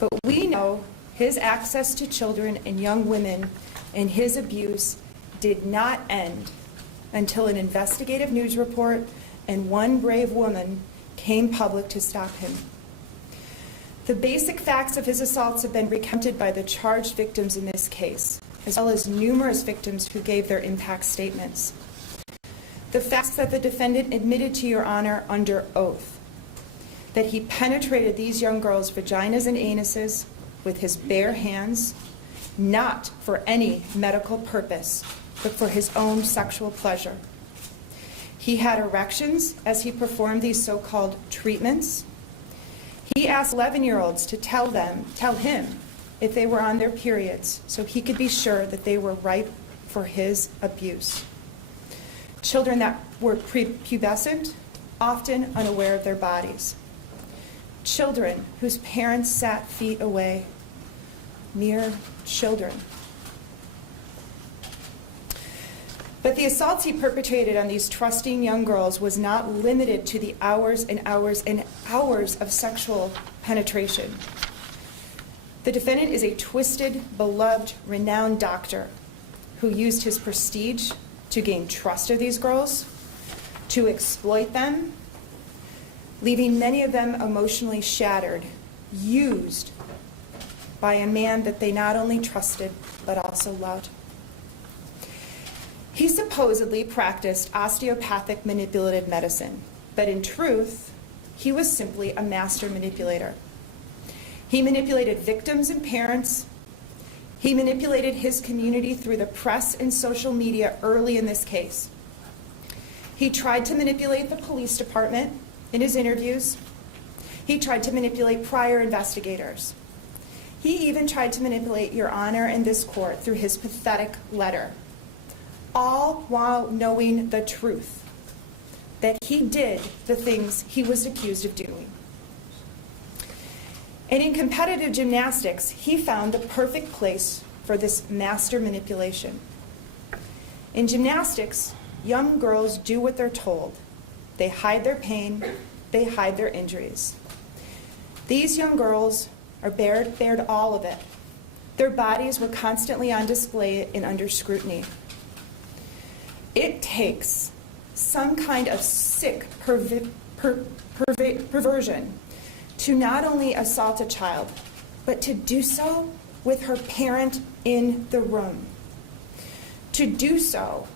But we know his access to children and young women and his abuse did not end until an investigative news report and one brave woman came public to stop him. The basic facts of his assaults have been recounted by the charged victims in this case, as well as numerous victims who gave their impact statements. The facts that the defendant admitted to Your Honor under oath, that he penetrated these young girls' vaginas and anuses with his bare hands, not for any medical purpose, but for his own sexual pleasure. He had erections as he performed these so-called treatments. He asked 11-year-olds to tell him if they were on their periods so he could be sure that they were ripe for his abuse. Children that were prepubescent, often unaware of their bodies. children whose parents sat feet away, mere children. But the assaults he perpetrated on these trusting young girls was not limited to the hours and hours and hours of sexual penetration. The defendant is a twisted, beloved, renowned doctor who used his prestige to gain trust of these girls, to exploit them, leaving many of them emotionally shattered, used by a man that they not only trusted but also loved. He supposedly practiced osteopathic manipulative medicine, but in truth, he was simply a master manipulator. He manipulated victims and parents. He manipulated his community through the press and social media early in this case. He tried to manipulate the police department in his interviews. He tried to manipulate prior investigators. He even tried to manipulate Your Honor and this court through his pathetic letter, all while knowing the truth, that he did the things he was accused of doing. And in competitive gymnastics, he found the perfect place for this master manipulation. In gymnastics, young girls do what they're told. They hide their pain, they hide their injuries. These young girls are bared all of it. Their bodies were constantly on display and under scrutiny. It takes some kind of sick perversion to not only assault a child, but to do so with her parent in the room. To do so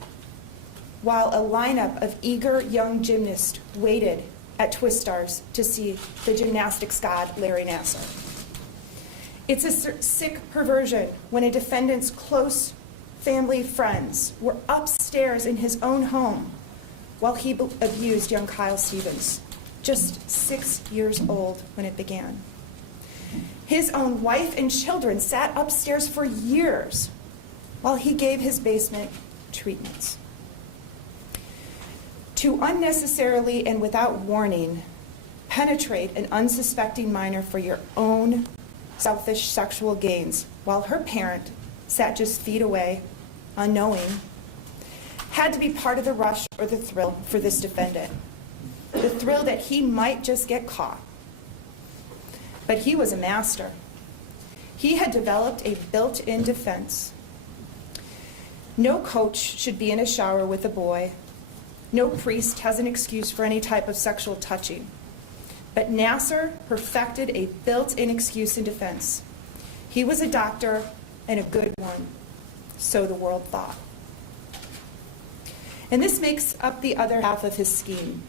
while a lineup of eager young gymnasts waited at Twist Stars to see the gymnastics god Larry Nassar. It's a sick perversion when a defendant's close family friends were upstairs in his own home while he abused young Kyle Stevens, just 6 years old when it began. His own wife and children sat upstairs for years while he gave his basement treatments. To unnecessarily and without warning penetrate an unsuspecting minor for your own selfish sexual gains while her parent sat just feet away, unknowing, had to be part of the rush or the thrill for this defendant. The thrill that he might just get caught. But he was a master. He had developed a built-in defense. No coach should be in a shower with a boy. No priest has an excuse for any type of sexual touching. But Nasser perfected a built-in excuse in defense. He was a doctor, and a good one, so the world thought. And this makes up the other half of his scheme.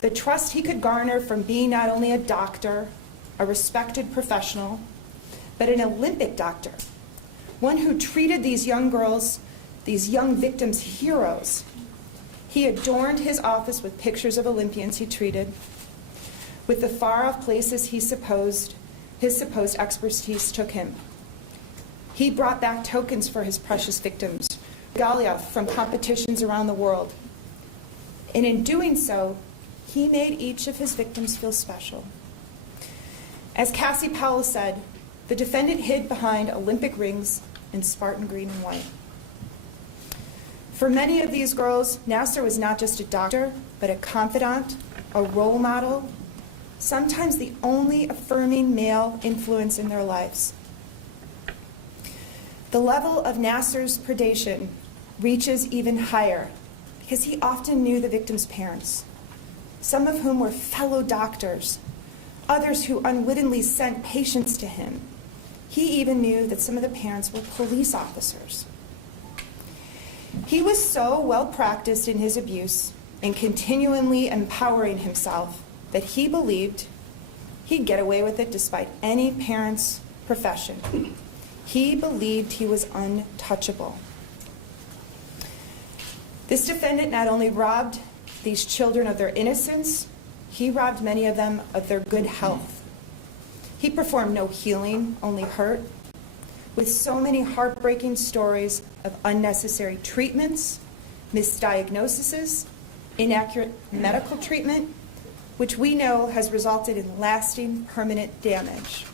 The trust he could garner from being not only a doctor, a respected professional, but an Olympic doctor, one who treated these young girls, these young victims, heroes. He adorned his office with pictures of Olympians he treated, with the far-off places his supposed expertise took him. He brought back tokens for his precious victims, regalia from competitions around the world. And in doing so, he made each of his victims feel special. As Cassie Powell said, the defendant hid behind Olympic rings in Spartan green and white. For many of these girls, Nasser was not just a doctor, but a confidant, a role model, sometimes the only affirming male influence in their lives. The level of Nasser's predation reaches even higher because he often knew the victims' parents, some of whom were fellow doctors, others who unwittingly sent patients to him. He even knew that some of the parents were police officers. He was so well practiced in his abuse and continually empowering himself that he believed he'd get away with it despite any parent's profession. He believed he was untouchable. This defendant not only robbed these children of their innocence, he robbed many of them of their good health. He performed no healing, only hurt, with so many heartbreaking stories of unnecessary treatments, misdiagnoses, inaccurate medical treatment, which we know has resulted in lasting, permanent damage.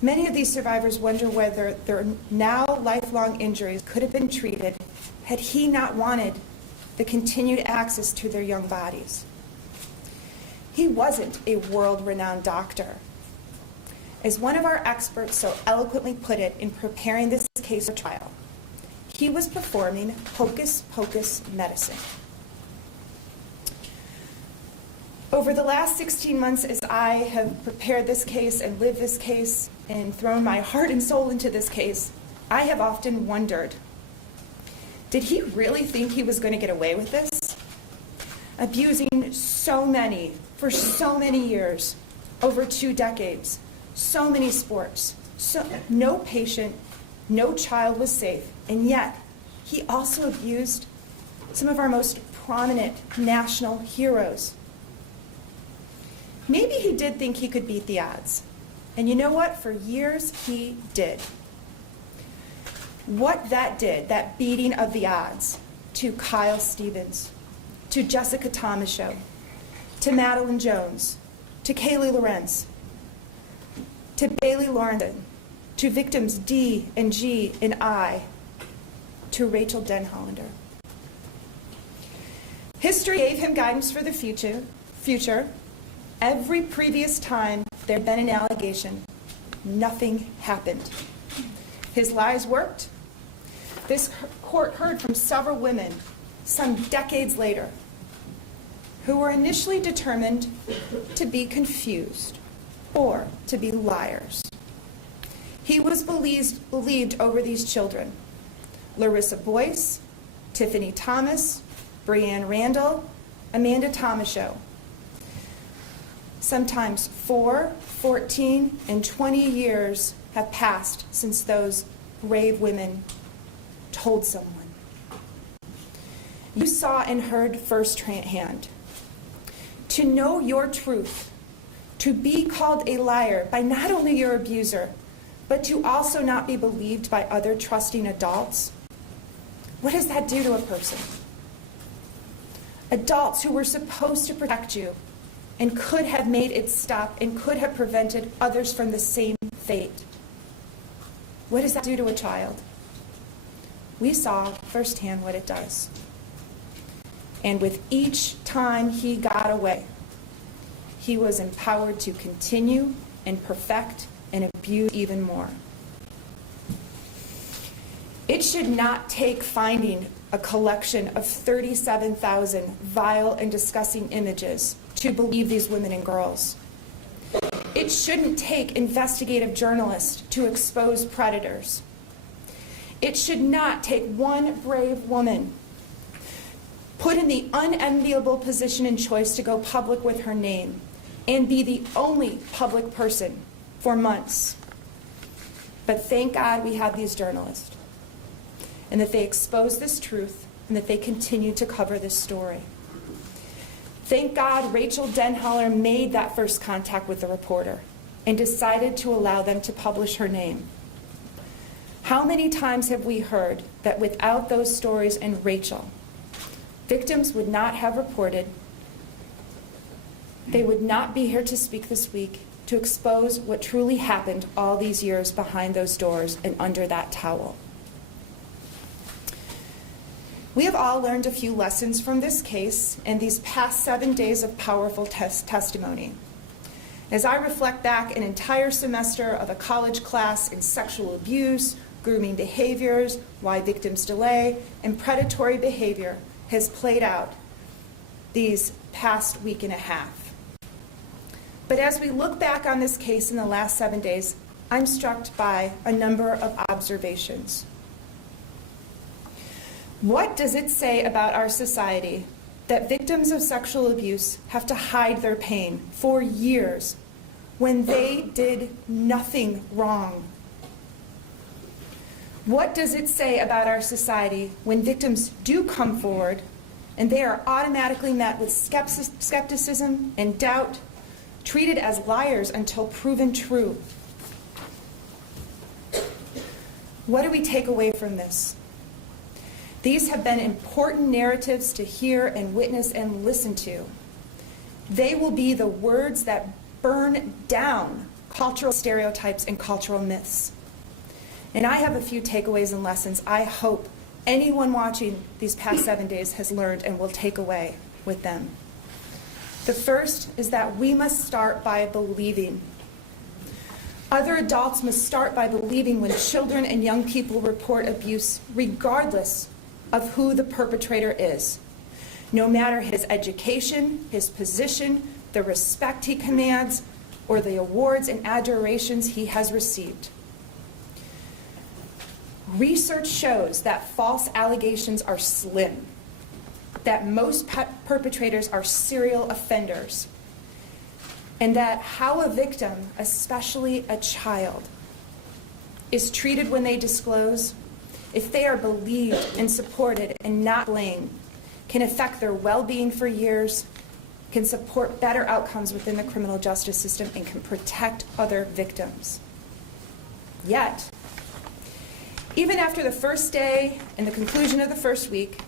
Many of these survivors wonder whether their now lifelong injuries could have been treated had he not wanted the continued access to their young bodies. He wasn't a world-renowned doctor. As one of our experts so eloquently put it in preparing this case for trial, he was performing hocus-pocus medicine. Over the last 16 months, as I have prepared this case and lived this case and thrown my heart and soul into this case, I have often wondered, did he really think he was going to get away with this? Abusing so many for so many years, over 2 decades, so many sports, no patient, no child was safe, and yet he also abused some of our most prominent national heroes. Maybe he did think he could beat the odds. And you know what? For years, he did. What that did, that beating of the odds, to Kyle Stevens, to Jessica Tomashow, to Madeline Jones, to Kaylee Lorenz, to Bailey Lorndon, to victims D and G and I, to Rachel Denhollander. History gave him guidance for the future. Every previous time there had been an allegation, nothing happened. His lies worked. This court heard from several women, some decades later, who were initially determined to be confused or to be liars. He was believed over these children: Larissa Boyce, Tiffany Thomas, Breanne Randall, Amanda Tomashow. Sometimes 4, 14, and 20 years have passed since those brave women told someone. You saw and heard firsthand. To know your truth, to be called a liar by not only your abuser, but to also not be believed by other trusting adults, what does that do to a person? Adults who were supposed to protect you and could have made it stop and could have prevented others from the same fate. What does that do to a child? We saw firsthand what it does. And with each time he got away, he was empowered to continue and perfect and abuse even more. It should not take finding a collection of 37,000 vile and disgusting images to believe these women and girls. It shouldn't take investigative journalists to expose predators. It should not take one brave woman put in the unenviable position and choice to go public with her name and be the only public person for months. But thank God we have these journalists, and that they expose this truth, and that they continue to cover this story. Thank God Rachel Denhollander made that first contact with the reporter and decided to allow them to publish her name. How many times have we heard that without those stories and Rachel, victims would not have reported, they would not be here to speak this week to expose what truly happened all these years behind those doors and under that towel. We have all learned a few lessons from this case and these past 7 days of powerful testimony. As I reflect back an entire semester of a college class in sexual abuse, grooming behaviors, why victims delay, and predatory behavior has played out these past week and a half. But as we look back on this case in the last 7 days, I'm struck by a number of observations. What does it say about our society that victims of sexual abuse have to hide their pain for years when they did nothing wrong? What does it say about our society when victims do come forward and they are automatically met with skepticism and doubt, treated as liars until proven true? What do we take away from this? These have been important narratives to hear and witness and listen to. They will be the words that burn down cultural stereotypes and cultural myths. And I have a few takeaways and lessons I hope anyone watching these past 7 days has learned and will take away with them. The first is that we must start by believing. Other adults must start by believing when children and young people report abuse, regardless of who the perpetrator is, no matter his education, his position, the respect he commands, or the awards and adorations he has received. Research shows that false allegations are slim, that most perpetrators are serial offenders, and that how a victim, especially a child, is treated when they disclose, if they are believed and supported and not blamed, can affect their well-being for years, can support better outcomes within the criminal justice system, and can protect other victims. Yet, even after the first day and the conclusion of the first week,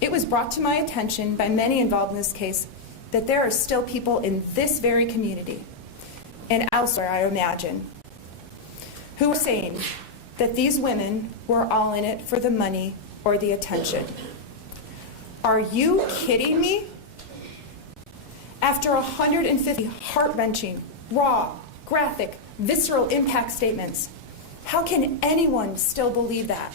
it was brought to my attention by many involved in this case that there are still people in this very community, and elsewhere, I imagine, who are saying that these women were all in it for the money or the attention. Are you kidding me? After 150 heart-wrenching, raw, graphic, visceral impact statements, how can anyone still believe that?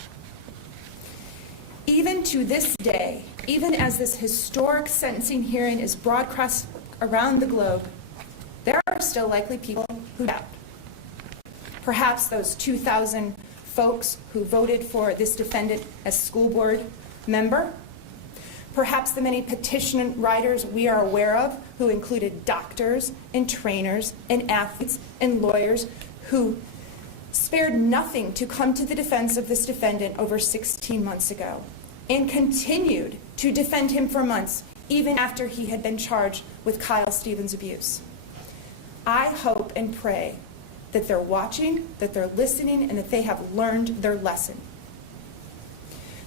Even to this day, even as this historic sentencing hearing is broadcast around the globe, there are still likely people who doubt. Perhaps those 2,000 folks who voted for this defendant as school board member. Perhaps the many petition writers we are aware of who included doctors and trainers and athletes and lawyers who spared nothing to come to the defense of this defendant over 16 months ago and continued to defend him for months, even after he had been charged with Kyle Stevens' abuse. I hope and pray that they're watching, that they're listening, and that they have learned their lesson.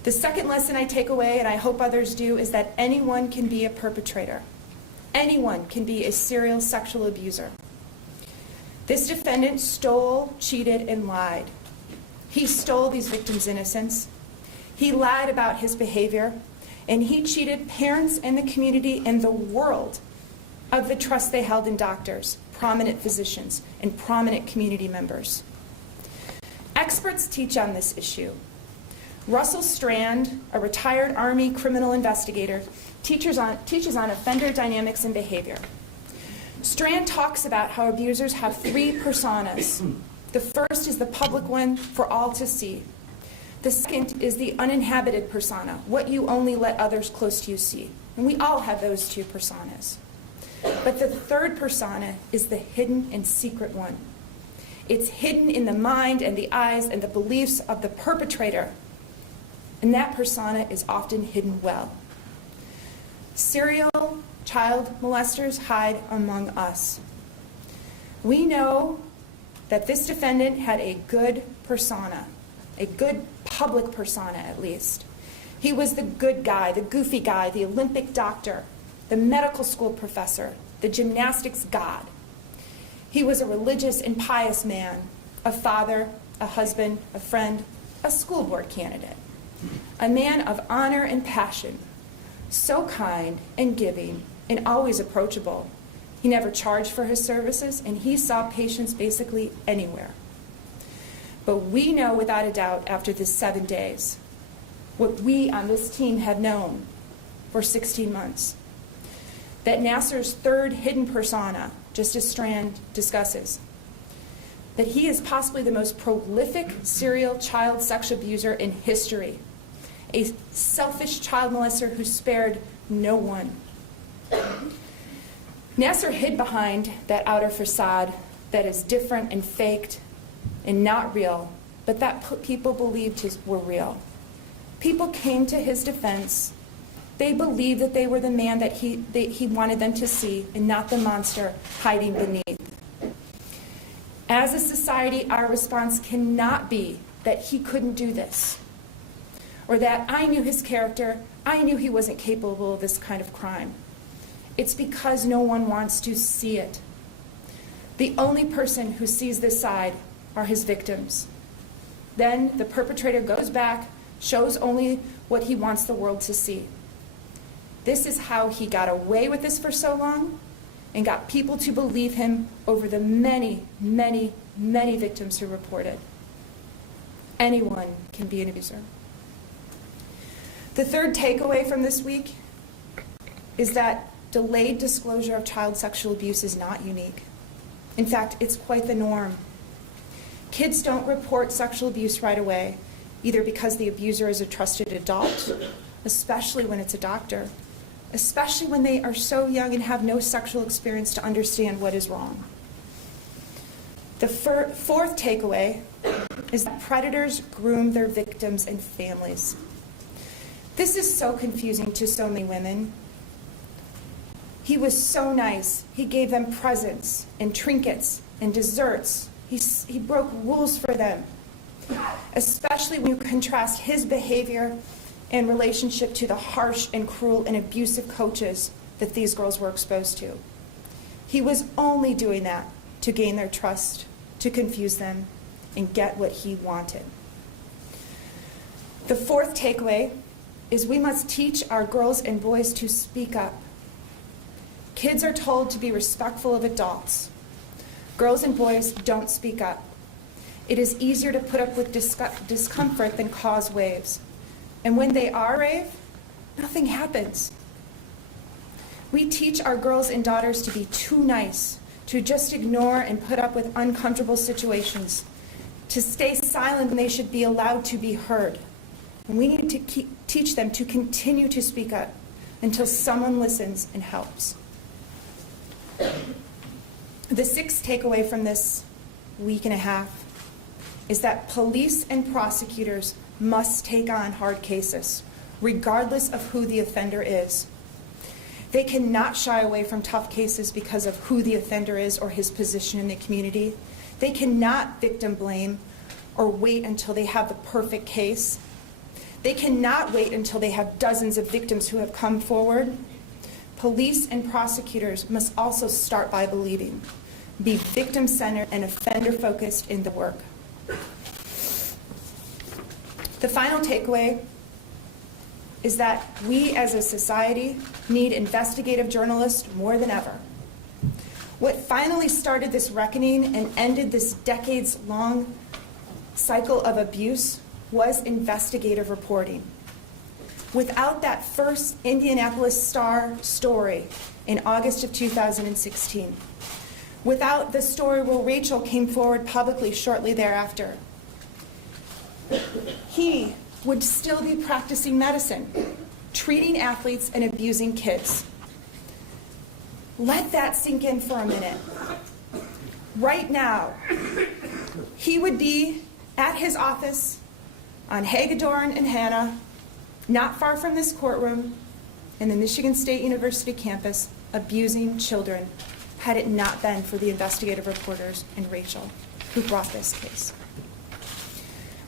The second lesson I take away, and I hope others do, is that anyone can be a perpetrator. Anyone can be a serial sexual abuser. This defendant stole, cheated, and lied. He stole these victims' innocence. He lied about his behavior, and he cheated parents and the community and the world of the trust they held in doctors, prominent physicians, and prominent community members. Experts teach on this issue. Russell Strand, a retired Army criminal investigator, teaches on offender dynamics and behavior. Strand talks about how abusers have 3 personas. The first is the public one for all to see. The second is the uninhabited persona, what you only let others close to you see. And we all have those 2 personas. But the third persona is the hidden and secret one. It's hidden in the mind and the eyes and the beliefs of the perpetrator. And that persona is often hidden well. Serial child molesters hide among us. We know that this defendant had a good persona, a good public persona at least. He was the good guy, the goofy guy, the Olympic doctor, the medical school professor, the gymnastics god. He was a religious and pious man, a father, a husband, a friend, a school board candidate, a man of honor and passion, so kind and giving and always approachable. He never charged for his services, and he saw patients basically anywhere. But we know without a doubt after this 7 days, what we on this team have known for 16 months, that Nasser's third hidden persona, just as Strand discusses, that he is possibly the most prolific serial child sexual abuser in history, a selfish child molester who spared no one. Nasser hid behind that outer facade that is different and faked and not real, but that people believed were real. People came to his defense. They believed that they were the man that he wanted them to see and not the monster hiding beneath. As a society, our response cannot be that he couldn't do this, or that I knew his character, I knew he wasn't capable of this kind of crime. It's because no one wants to see it. The only person who sees this side are his victims. Then the perpetrator goes back, shows only what he wants the world to see. This is how he got away with this for so long and got people to believe him over the many, many, many victims who reported. Anyone can be an abuser. The third takeaway from this week is that delayed disclosure of child sexual abuse is not unique. In fact, it's quite the norm. Kids don't report sexual abuse right away, either because the abuser is a trusted adult, especially when it's a doctor, especially when they are so young and have no sexual experience to understand what is wrong. The fourth takeaway is that predators groom their victims and families. This is so confusing to so many women. He was so nice. He gave them presents and trinkets and desserts. He broke rules for them, especially when you contrast his behavior in relationship to the harsh and cruel and abusive coaches that these girls were exposed to. He was only doing that to gain their trust, to confuse them, and get what he wanted. The fourth takeaway is we must teach our girls and boys to speak up. Kids are told to be respectful of adults. Girls and boys don't speak up. It is easier to put up with discomfort than cause waves. And when they are rave, nothing happens. We teach our girls and daughters to be too nice, to just ignore and put up with uncomfortable situations, to stay silent when they should be allowed to be heard. And we need to teach them to continue to speak up until someone listens and helps. The sixth takeaway from this week and a half is that police and prosecutors must take on hard cases, regardless of who the offender is. They cannot shy away from tough cases because of who the offender is or his position in the community. They cannot victim blame or wait until they have the perfect case. They cannot wait until they have dozens of victims who have come forward. Police and prosecutors must also start by believing, be victim-centered and offender-focused in the work. The final takeaway is that we as a society need investigative journalists more than ever. What finally started this reckoning and ended this decades-long cycle of abuse was investigative reporting. Without that first Indianapolis Star story in August of 2016, without the story where Rachel came forward publicly shortly thereafter, he would still be practicing medicine, treating athletes and abusing kids. Let that sink in for a minute. Right now, he would be at his office on Hagedorn and Hanna, not far from this courtroom, in the Michigan State University campus, abusing children, had it not been for the investigative reporters and Rachel who brought this case.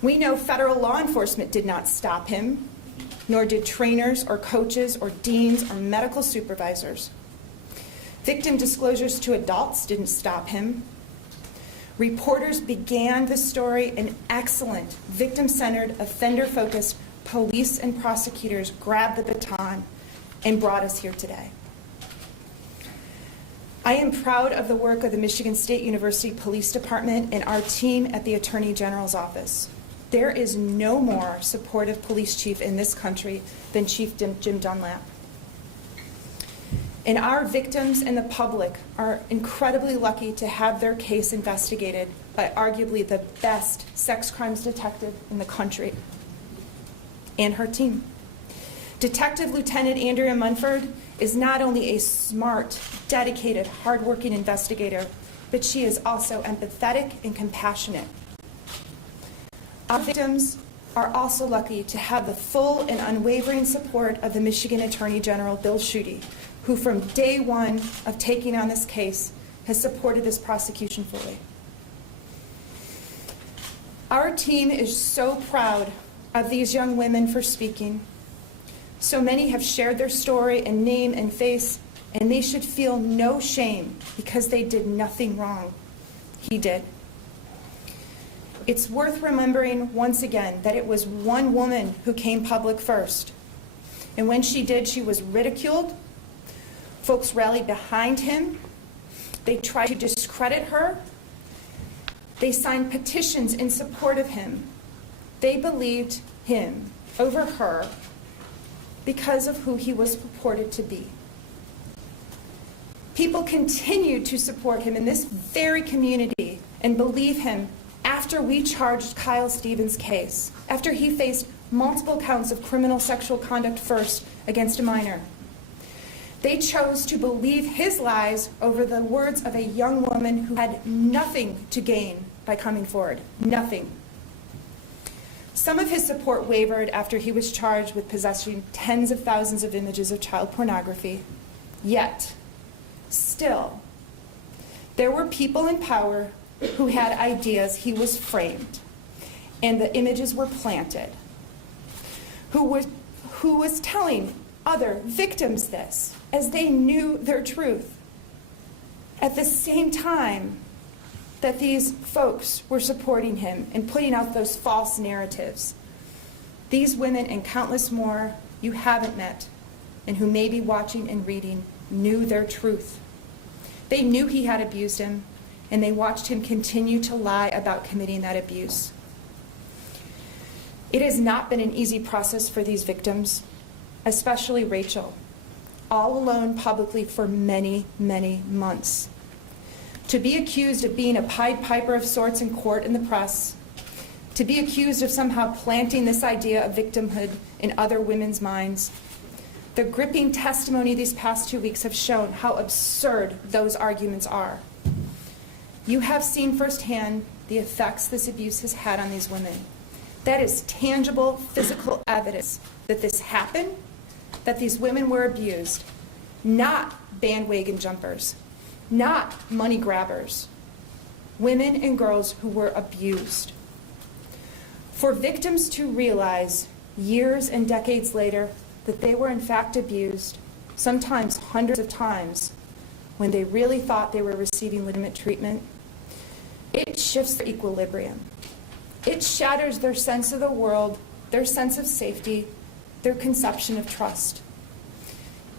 We know federal law enforcement did not stop him, nor did trainers or coaches or deans or medical supervisors. Victim disclosures to adults didn't stop him. Reporters began the story, and excellent, victim-centered, offender-focused police and prosecutors grabbed the baton and brought us here today. I am proud of the work of the Michigan State University Police Department and our team at the Attorney General's office. There is no more supportive police chief in this country than Chief Jim Dunlap. And our victims and the public are incredibly lucky to have their case investigated by arguably the best sex crimes detective in the country and her team. Detective Lieutenant Andrea Munford is not only a smart, dedicated, hardworking investigator, but she is also empathetic and compassionate. Our victims are also lucky to have the full and unwavering support of the Michigan Attorney General, Bill Schuette, who from day one of taking on this case has supported this prosecution fully. Our team is so proud of these young women for speaking. So many have shared their story in name and face and they should feel no shame because they did nothing wrong. He did. It's worth remembering once again that it was one woman who came public first. And when she did, she was ridiculed. Folks rallied behind him. They tried to discredit her. They signed petitions in support of him. They believed him over her because of who he was purported to be. People continued to support him in this very community and believe him after we charged Kyle Stevens' case, after he faced multiple counts of criminal sexual conduct first against a minor. They chose to believe his lies over the words of a young woman who had nothing to gain by coming forward. Nothing. Some of his support wavered after he was charged with possessing tens of thousands of images of child pornography. Yet, still, there were people in power who had ideas he was framed and the images were planted, who was telling other victims this as they knew their truth. At the same time that these folks were supporting him and putting out those false narratives, these women and countless more you haven't met and who may be watching and reading knew their truth. They knew he had abused him, and they watched him continue to lie about committing that abuse. It has not been an easy process for these victims, especially Rachel, all alone publicly for many, many months. To be accused of being a Pied Piper of sorts in court and the press, to be accused of somehow planting this idea of victimhood in other women's minds. The gripping testimony these past 2 weeks have shown how absurd those arguments are. You have seen firsthand the effects this abuse has had on these women. That is tangible, physical evidence that this happened, that these women were abused, not bandwagon jumpers, not money grabbers, women and girls who were abused. For victims to realize years and decades later that they were in fact abused, sometimes hundreds of times, when they really thought they were receiving legitimate treatment, it shifts their equilibrium. It shatters their sense of the world, their sense of safety, their conception of trust.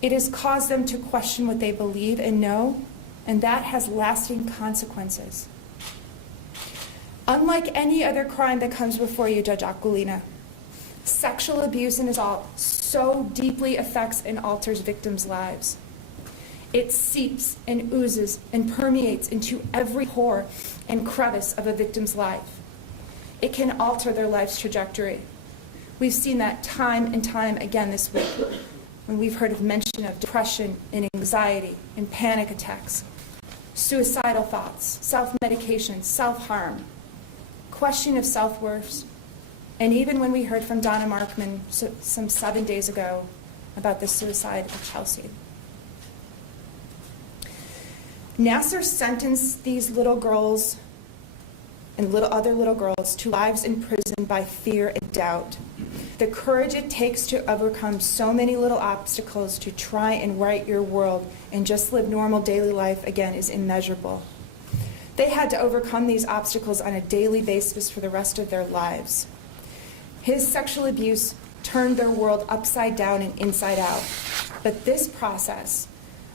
It has caused them to question what they believe and know, and that has lasting consequences. Unlike any other crime that comes before you, Judge Aquilina, sexual abuse and assault so deeply affects and alters victims' lives. It seeps and oozes and permeates into every pore and crevice of a victim's life. It can alter their life's trajectory. We've seen that time and time again this week when we've heard of mention of depression and anxiety and panic attacks, suicidal thoughts, self-medication, self-harm, questioning of self-worth, and even when we heard from Donna Markman some 7 days ago about the suicide of Chelsea. Nasser sentenced these little girls and other little girls to lives in prison by fear and doubt. The courage it takes to overcome so many little obstacles to try and right your world and just live normal daily life again is immeasurable. They had to overcome these obstacles on a daily basis for the rest of their lives. His sexual abuse turned their world upside down and inside out. But this process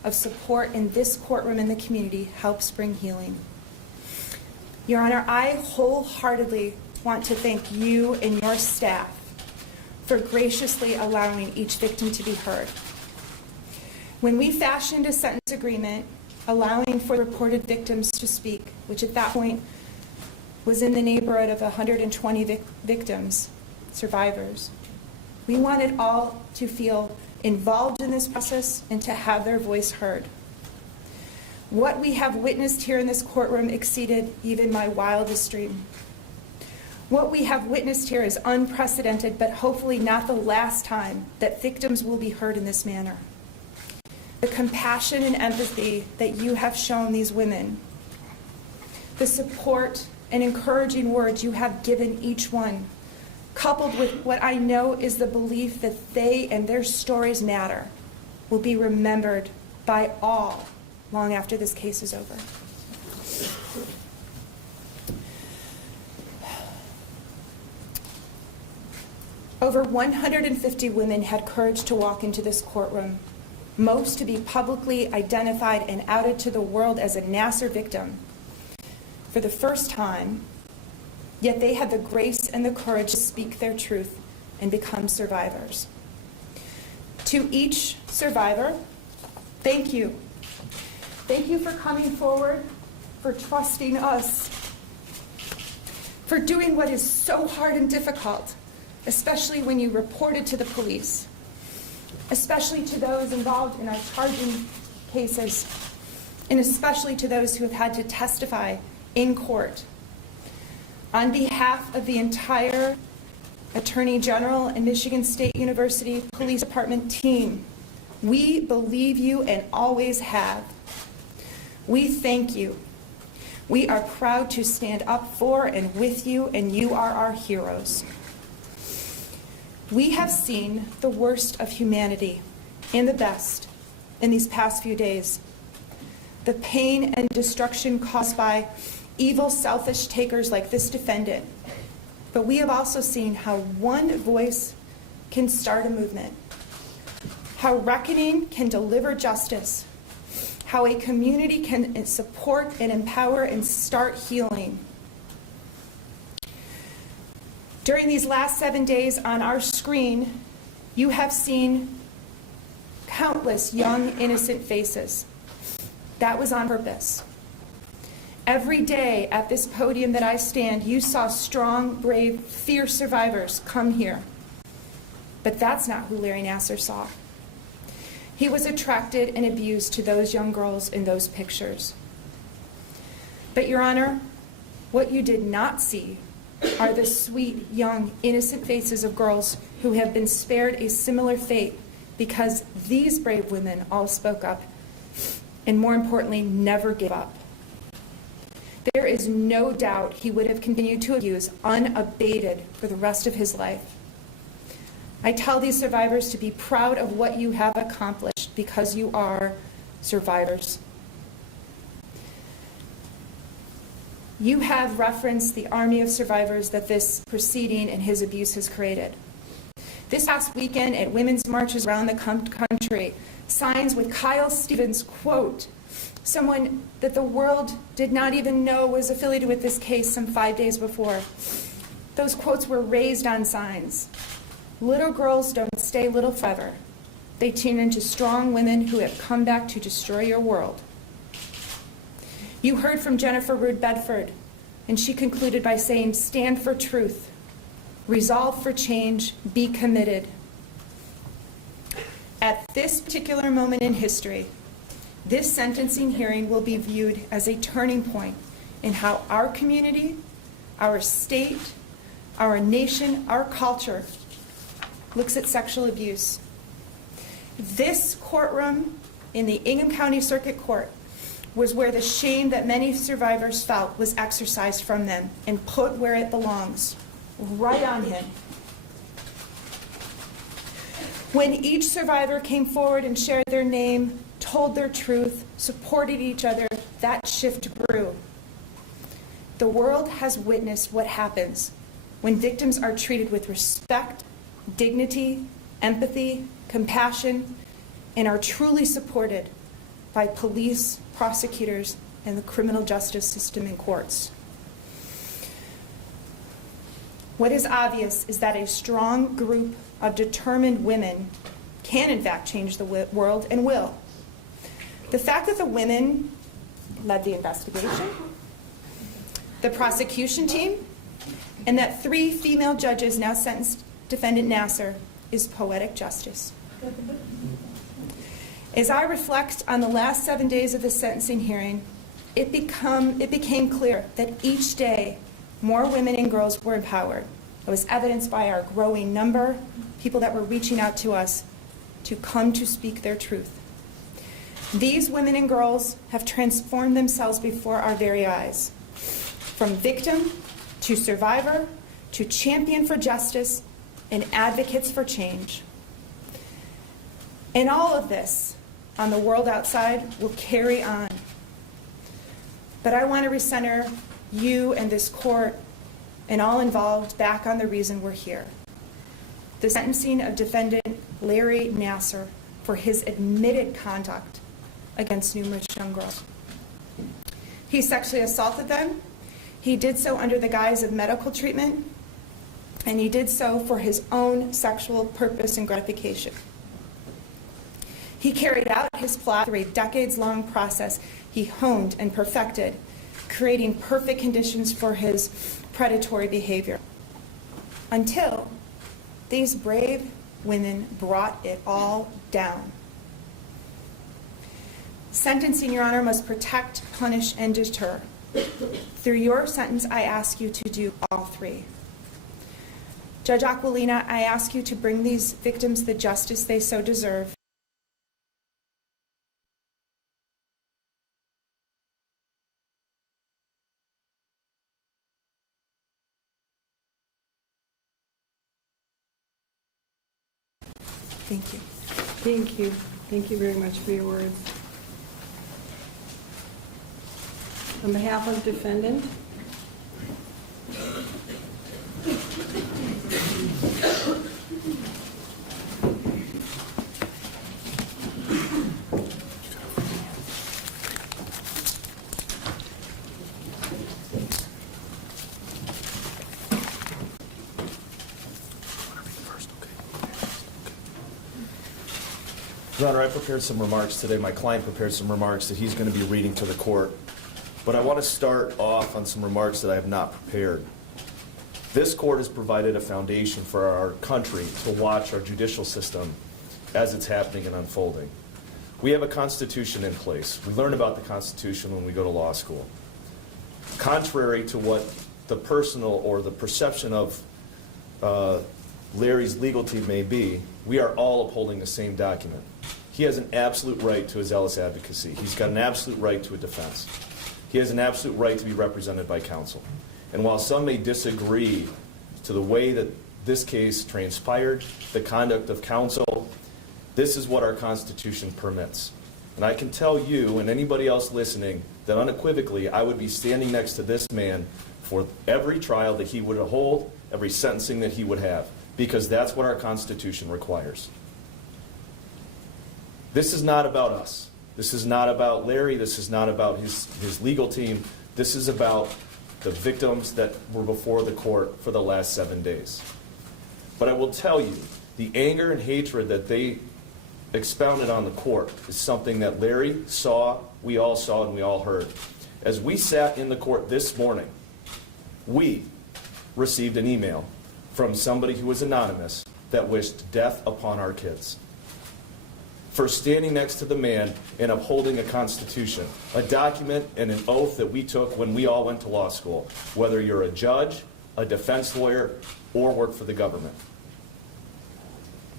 of support in this courtroom and the community helps bring healing. Your Honor, I wholeheartedly want to thank you and your staff for graciously allowing each victim to be heard. When we fashioned a sentence agreement allowing for reported victims to speak, which at that point was in the neighborhood of 120 victims, survivors, we wanted all to feel involved in this process and to have their voice heard. What we have witnessed here in this courtroom exceeded even my wildest dream. What we have witnessed here is unprecedented, but hopefully not the last time that victims will be heard in this manner. The compassion and empathy that you have shown these women, the support and encouraging words you have given each one, coupled with what I know is the belief that they and their stories matter, will be remembered by all long after this case is over. Over 150 women had courage to walk into this courtroom, most to be publicly identified and outed to the world as a Nasser victim for the first time, yet they had the grace and the courage to speak their truth and become survivors. To each survivor, thank you. Thank you for coming forward, for trusting us, for doing what is so hard and difficult, especially when you reported to the police, especially to those involved in our charging cases, and especially to those who have had to testify in court. On behalf of the entire Attorney General and Michigan State University Police Department team, we believe you and always have. We thank you. We are proud to stand up for and with you, and you are our heroes. We have seen the worst of humanity and the best in these past few days. The pain and destruction caused by evil, selfish takers like this defendant. But we have also seen how one voice can start a movement, how reckoning can deliver justice, how a community can support and empower and start healing. During these last 7 days on our screen, you have seen countless young, innocent faces. That was on purpose. Every day at this podium that I stand, you saw strong, brave, fierce survivors come here. But that's not who Larry Nassar saw. He was attracted and abused to those young girls in those pictures. But, Your Honor, what you did not see are the sweet, young, innocent faces of girls who have been spared a similar fate because these brave women all spoke up and, more importantly, never gave up. There is no doubt he would have continued to abuse unabated for the rest of his life. I tell these survivors to be proud of what you have accomplished because you are survivors. You have referenced the army of survivors that this proceeding and his abuse has created. This past weekend at women's marches around the country, signs with Kyle Stevens, quote, someone that the world did not even know was affiliated with this case some 5 days before. Those quotes were raised on signs. Little girls don't stay little forever. They turn into strong women who have come back to destroy your world. You heard from Jennifer Rood Bedford, and she concluded by saying, stand for truth, resolve for change, be committed. At this particular moment in history, this sentencing hearing will be viewed as a turning point in how our community, our state, our nation, our culture looks at sexual abuse. This courtroom in the Ingham County Circuit Court was where the shame that many survivors felt was exorcised from them and put where it belongs, right on him. When each survivor came forward and shared their name, told their truth, supported each other, that shift grew. The world has witnessed what happens when victims are treated with respect, dignity, empathy, compassion, and are truly supported by police, prosecutors, and the criminal justice system and courts. What is obvious is that a strong group of determined women can in fact change the world and will. The fact that the women led the investigation, the prosecution team, and that 3 female judges now sentenced Defendant Nasser is poetic justice. As I reflect on the last 7 days of the sentencing hearing, it became clear that each day more women and girls were empowered. It was evidenced by our growing number, people that were reaching out to us to come to speak their truth. These women and girls have transformed themselves before our very eyes. From victim to survivor to champion for justice and advocates for change. And all of this on the world outside will carry on. But I want to recenter you and this court and all involved back on the reason we're here. The sentencing of defendant Larry Nassar for his admitted conduct against numerous young girls. He sexually assaulted them. He did so under the guise of medical treatment, and he did so for his own sexual purpose and gratification. He carried out his plot through a decades-long process he honed and perfected, creating perfect conditions for his predatory behavior. Until these brave women brought it all down. Sentencing, Your Honor, must protect, punish, and deter. Through your sentence, I ask you to do all three. Judge Aquilina, I ask you to bring these victims the justice they so deserve. Thank you. Thank you. Thank you very much for your words. On behalf of defendant, Your Honor, I prepared some remarks today. My client prepared some remarks that he's going to be reading to the court. But I want to start off on some remarks that I have not prepared. This court has provided a foundation for our country to watch our judicial system as it's happening and unfolding. We have a Constitution in place. We learn about the Constitution when we go to law school. Contrary to what the personal or the perception of Larry's legal team may be, we are all upholding the same document. He has an absolute right to a zealous advocacy. He's got an absolute right to a defense. He has an absolute right to be represented by counsel. And while some may disagree to the way that this case transpired, the conduct of counsel, this is what our Constitution permits. And I can tell you and anybody else listening that unequivocally I would be standing next to this man for every trial that he would hold, every sentencing that he would have, because that's what our Constitution requires. This is not about us. This is not about Larry. This is not about his legal team. This is about the victims that were before the court for the last 7 days. But I will tell you, the anger and hatred that they expounded on the court is something that Larry saw, we all saw, and we all heard. As we sat in the court this morning, we received an email from somebody who was anonymous that wished death upon our kids for standing next to the man and upholding a Constitution, a document and an oath that we took when we all went to law school, whether you're a judge, a defense lawyer, or work for the government.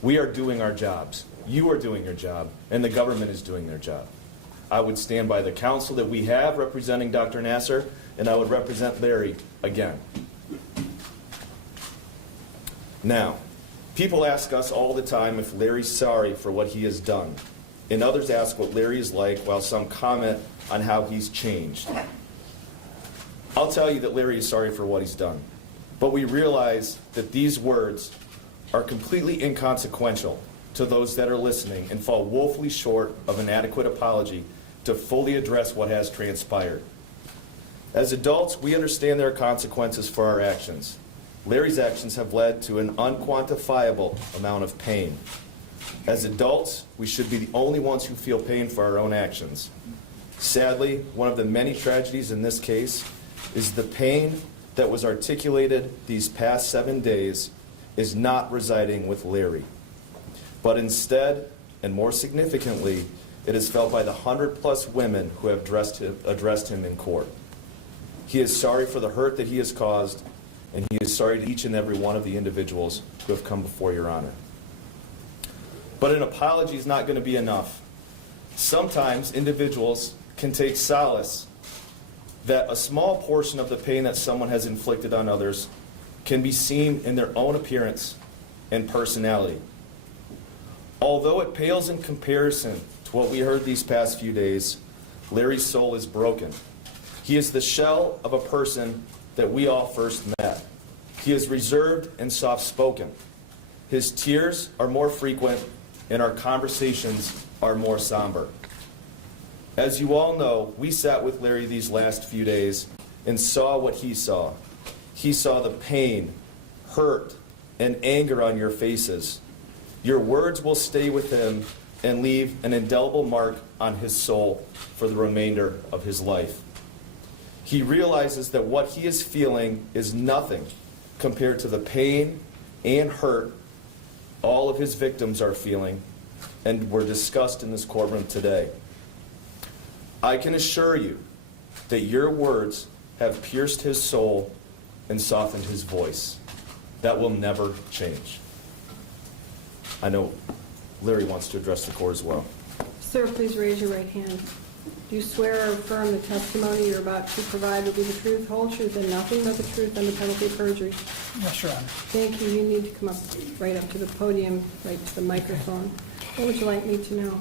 We are doing our jobs. You are doing your job, and the government is doing their job. I would stand by the counsel that we have representing Dr. Nasser, and I would represent Larry again. Now, people ask us all the time if Larry's sorry for what he has done, and others ask what Larry is like, while some comment on how he's changed. I'll tell you that Larry is sorry for what he's done, but we realize that these words are completely inconsequential to those that are listening and fall woefully short of an adequate apology to fully address what has transpired. As adults, we understand there are consequences for our actions. Larry's actions have led to an unquantifiable amount of pain. As adults, we should be the only ones who feel pain for our own actions. Sadly, one of the many tragedies in this case is the pain that was articulated these past 7 days is not residing with Larry, but instead, and more significantly, it is felt by the 100+ women who have addressed him in court. He is sorry for the hurt that he has caused, and he is sorry to each and every one of the individuals who have come before your honor. But an apology is not going to be enough. Sometimes individuals can take solace that a small portion of the pain that someone has inflicted on others can be seen in their own appearance and personality. Although it pales in comparison to to what we heard these past few days, Larry's soul is broken. He is the shell of a person that we all first met. He is reserved and soft-spoken. His tears are more frequent, and our conversations are more somber. As you all know, we sat with Larry these last few days and saw what he saw. He saw the pain, hurt, and anger on your faces. Your words will stay with him and leave an indelible mark on his soul for the remainder of his life. He realizes that what he is feeling is nothing compared to the pain and hurt all of his victims are feeling and were discussed in this courtroom today. I can assure you that your words have pierced his soul and softened his voice. That will never change. I know Larry wants to address the court as well. Sir, please raise your right hand. Do you swear or affirm the testimony you're about to provide will be the truth, whole truth, and nothing but the truth under penalty of perjury? Yes, Your Honor. Thank you. You need to come up, right up to the podium, right to the microphone. What would you like me to know?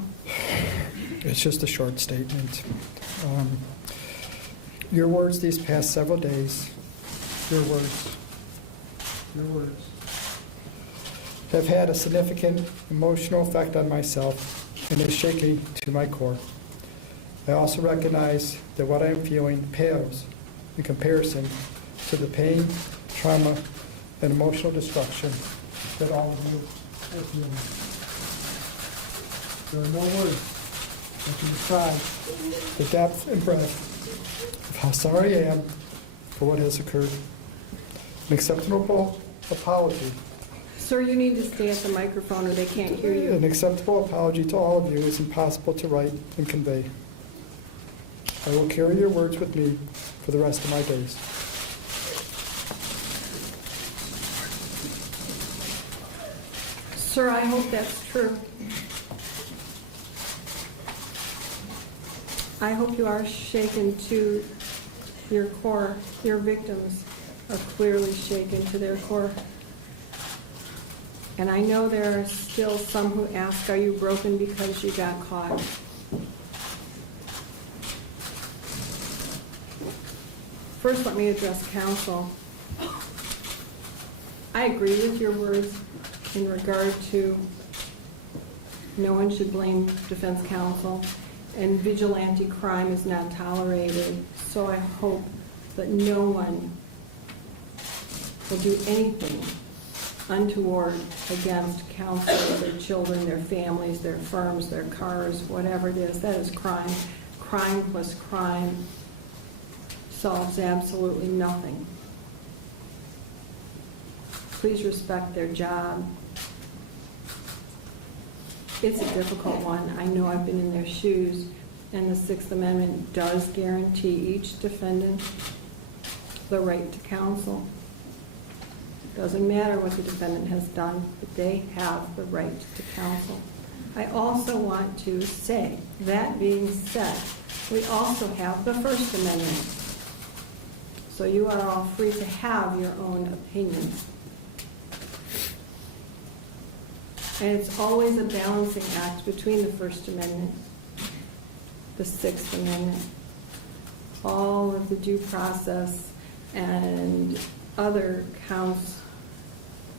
It's just a short statement. Your words these past several days, your words, have had a significant emotional effect on myself and is shaking to my core. I also recognize that what I am feeling pales in comparison to the pain, trauma, and emotional destruction that all of you are feeling. There are no words that can describe the depth and breadth of how sorry I am for what has occurred. An acceptable apology. Sir, you need to stay at the microphone or they can't hear you. An acceptable apology to all of you is impossible to write and convey. I will carry your words with me for the rest of my days. Sir, I hope that's true. I hope you are shaken to your core. Your victims are clearly shaken to their core. And I know there are still some who ask, are you broken because you got caught? First, let me address counsel. I agree with your words in regard to no one should blame defense counsel, and vigilante crime is not tolerated. So I hope that no one will do anything untoward against counsel, their children, their families, their firms, their cars, whatever it is. That is crime. Crime plus crime solves absolutely nothing. Please respect their job. It's a difficult one. I know I've been in their shoes, and the Sixth Amendment does guarantee each defendant the right to counsel. Doesn't matter what the defendant has done, but they have the right to counsel. I also want to say, that being said, we also have the First Amendment. So you are all free to have your own opinions. And it's always a balancing act between the First Amendment, the Sixth Amendment, all of the due process and other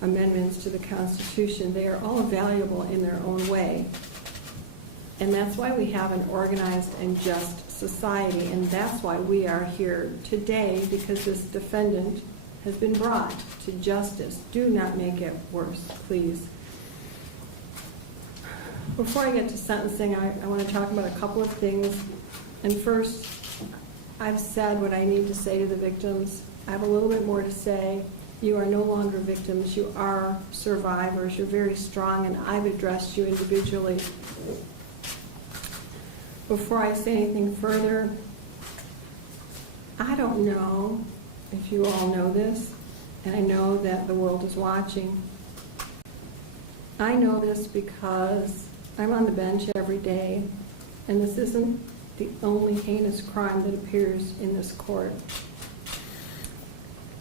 amendments to the Constitution. They are all valuable in their own way. And that's why we have an organized and just society, and that's why we are here today, because this defendant has been brought to justice. Do not make it worse, please. Before I get to sentencing, I want to talk about a couple of things. And first, I've said what I need to say to the victims. I have a little bit more to say. You are no longer victims. You are survivors. You're very strong, and I've addressed you individually. Before I say anything further, I don't know if you all know this, and I know that the world is watching. I know this because I'm on the bench every day, and this isn't the only heinous crime that appears in this court.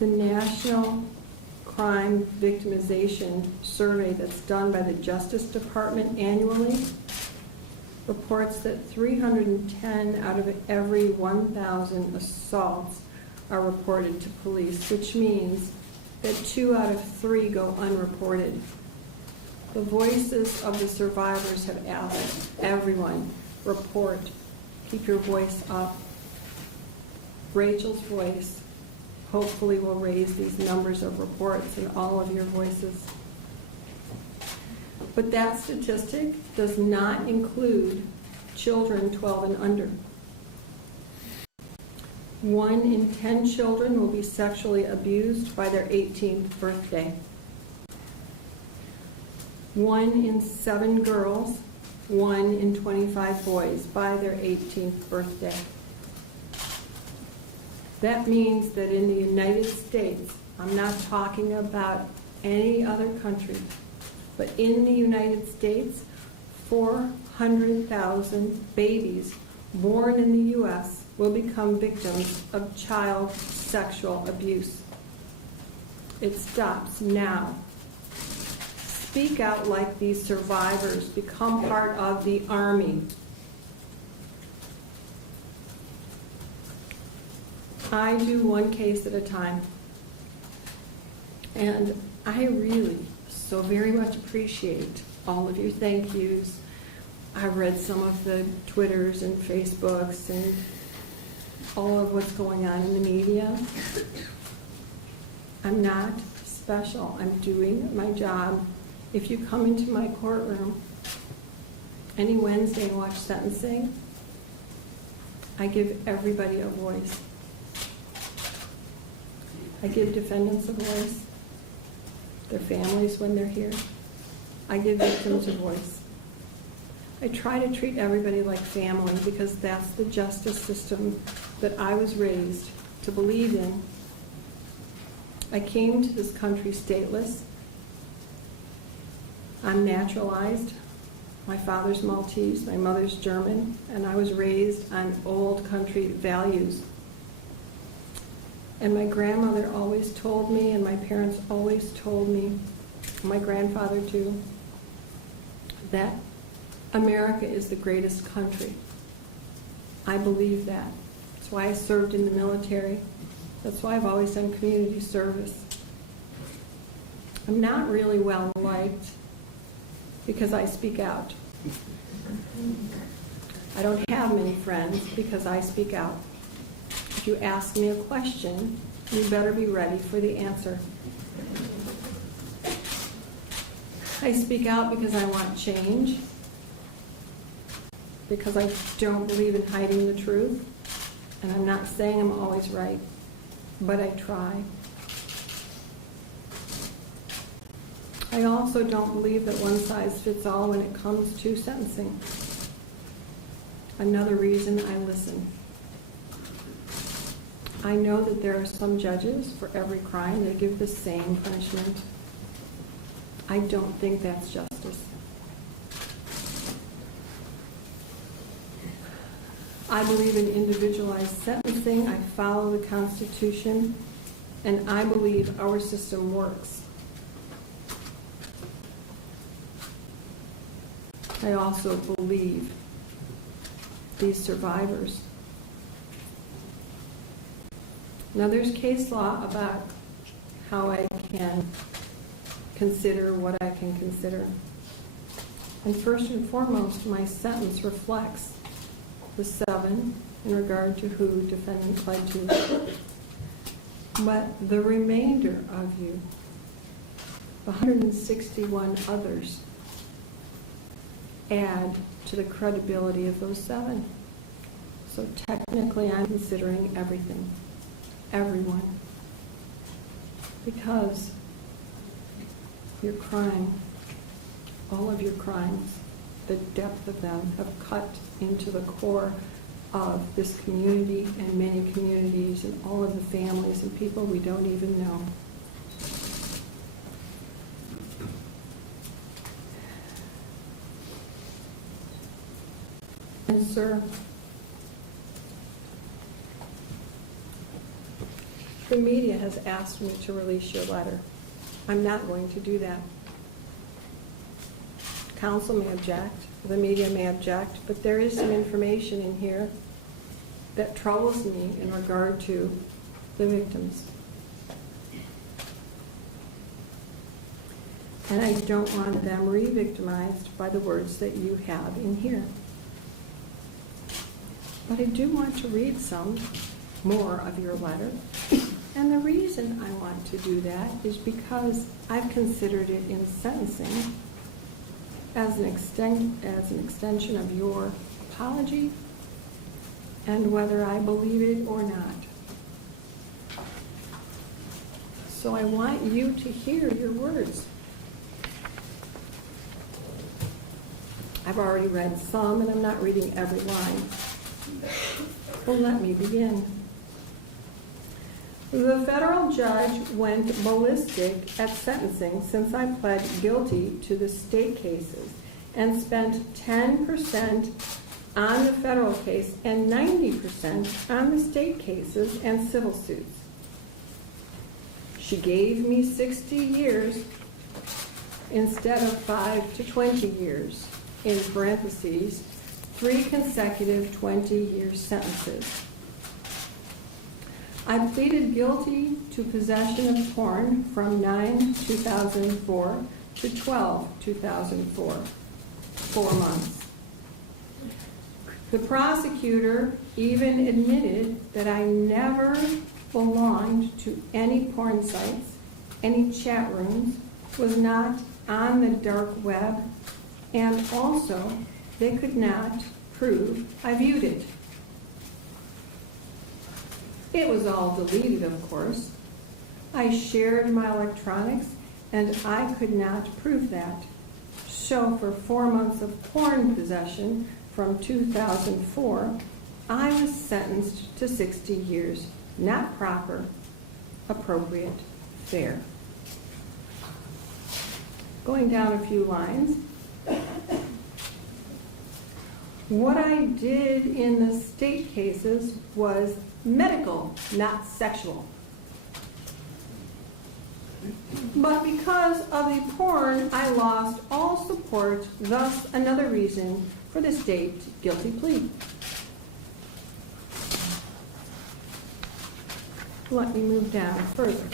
The National Crime Victimization Survey that's done by the Justice Department annually reports that 310 out of every 1,000 assaults are reported to police, which means that 2 out of 3 go unreported. The voices of the survivors have asked everyone, report, keep your voice up. Rachel's voice hopefully will raise these numbers of reports and all of your voices. But that statistic does not include children 12 and under. 1 in 10 children will be sexually abused by their 18th birthday. 1 in 7 girls, 1 in 25 boys by their 18th birthday. That means that in the United States, I'm not talking about any other country, but in the United States, 400,000 babies born in the U.S. will become victims of child sexual abuse. It stops now. Speak out like these survivors. Become part of the army. I do one case at a time. And I really so very much appreciate all of your thank yous. I've read some of the Twitters and Facebooks and all of what's going on in the media. I'm not special. I'm doing my job. If you come into my courtroom any Wednesday and watch sentencing, I give everybody a voice. I give defendants a voice, their families when they're here. I give victims a voice. I try to treat everybody like family because that's the justice system that I was raised to believe in. I came to this country stateless. I'm naturalized. My father's Maltese, my mother's German, and I was raised on old country values. And my grandmother always told me, and my parents always told me, my grandfather too, that America is the greatest country. I believe that. That's why I served in the military. That's why I've always done community service. I'm not really well liked because I speak out. I don't have many friends because I speak out. If you ask me a question, you better be ready for the answer. I speak out because I want change, because I don't believe in hiding the truth, and I'm not saying I'm always right, but I try. I also don't believe that one size fits all when it comes to sentencing. Another reason I listen. I know that there are some judges for every crime that give the same punishment. I don't think that's justice. I believe in individualized sentencing. I follow the Constitution, and I believe our system works. I also believe these survivors. Now, there's case law about how I can consider what I can consider. And first and foremost, my sentence reflects the 7 in regard to who defendant pled to. But the remainder of you, the 161 others, add to the credibility of those 7. So technically, I'm considering everything, everyone, because your crime, all of your crimes, the depth of them have cut into the core of this community and many communities and all of the families and people we don't even know. And sir, the media has asked me to release your letter. I'm not going to do that. Counsel may object. the media may object, but there is some information in here that troubles me in regard to the victims. And I don't want them re-victimized by the words that you have in here. But I do want to read some more of your letter. And the reason I want to do that is because I've considered it in sentencing as an extension of your apology and whether I believe it or not. So I want you to hear your words. I've already read some, and I'm not reading every line. Well, let me begin. The federal judge went ballistic at sentencing since I pled guilty to the state cases and spent 10% on the federal case and 90% on the state cases and civil suits. She gave me 60 years instead of 5 to 20 years, in parentheses, 3 consecutive 20-year sentences. I pleaded guilty to possession of porn from 9/2004 to 12/2004, 4 months. The prosecutor even admitted that I never belonged to any porn sites, any chat rooms, was not on the dark web, and also they could not prove I viewed it. It was all deleted, of course. I shared my electronics, and I could not prove that. So for 4 months of porn possession from 2004, I was sentenced to 60 years. Not proper, appropriate, fair. Going down a few lines. What I did in the state cases was medical, not sexual. But because of the porn, I lost all support, thus another reason for the state guilty plea. Let me move down further.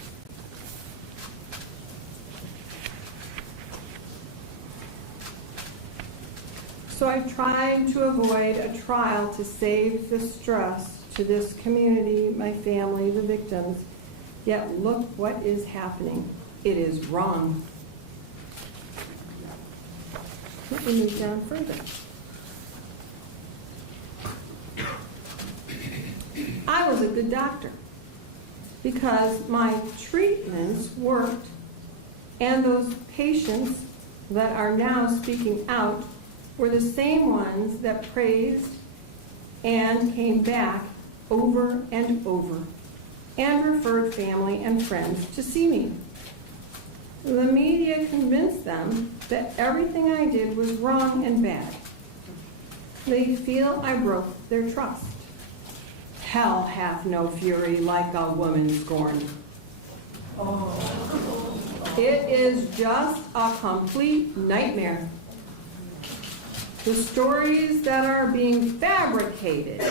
So I tried to avoid a trial to save the stress to this community, my family, the victims. Yet look what is happening. It is wrong. Let me move down further. I was a good doctor because my treatments worked, and those patients that are now speaking out were the same ones that praised and came back over and over and referred family and friends to see me. The media convinced them that everything I did was wrong and bad. They feel I broke their trust. Hell hath no fury like a woman scorned. It is just a complete nightmare. The stories that are being fabricated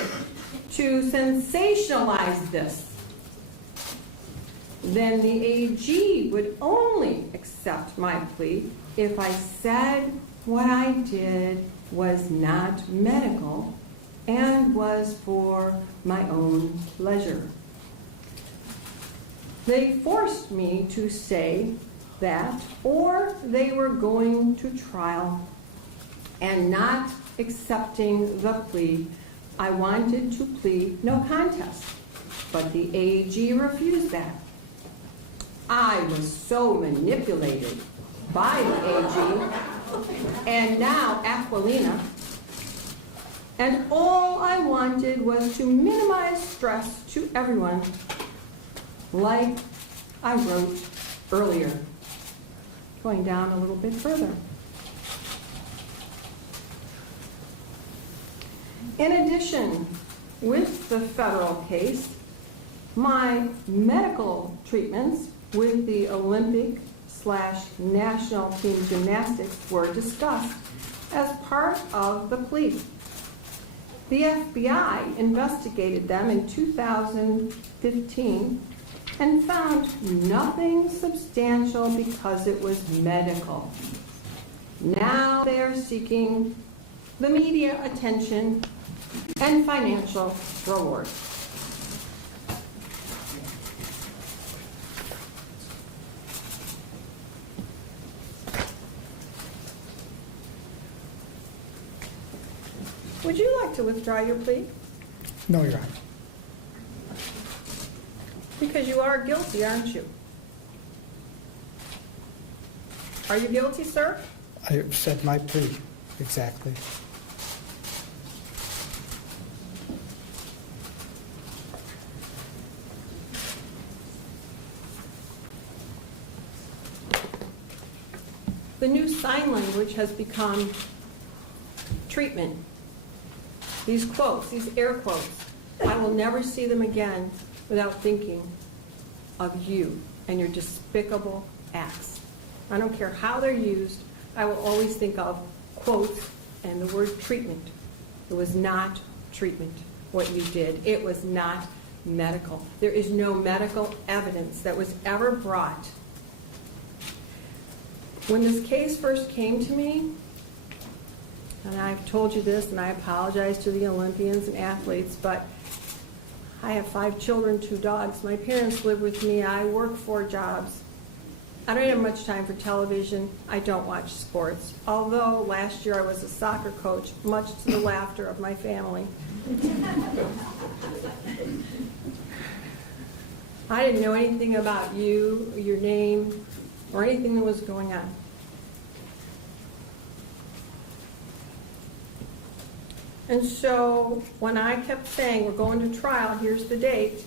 to sensationalize this, then the AG would only accept my plea if I said what I did was not medical and was for my own pleasure. They forced me to say that, or they were going to trial and not accepting the plea. I wanted to plead no contest, but the AG refused that. I was so manipulated by the AG and now Aquilina, and all I wanted was to minimize stress to everyone, like I wrote earlier. Going down a little bit further. In addition, with the federal case, my medical treatments with the Olympic/national team gymnastics were discussed, as part of the plea. The FBI investigated them in 2015 and found nothing substantial because it was medical. Now they are seeking the media attention and financial reward. Would you like to withdraw your plea? No, Your Honor. Because you are guilty, aren't you? Are you guilty, sir? I said my plea, exactly. The new sign language has become treatment. These quotes, these air quotes, I will never see them again without thinking of you and your despicable acts. I don't care how they're used, I will always think of quotes and the word treatment. It was not treatment, what you did. It was not medical. There is no medical evidence that was ever brought. When this case first came to me, and I've told you this, and I apologize to the Olympians and athletes, but I have 5 children, 2 dogs. My parents live with me. I work 4 jobs. I don't have much time for television. I don't watch sports. Although last year I was a soccer coach, much to the laughter of my family. I didn't know anything about you, or your name, or anything that was going on. And so when I kept saying, we're going to trial, here's the date,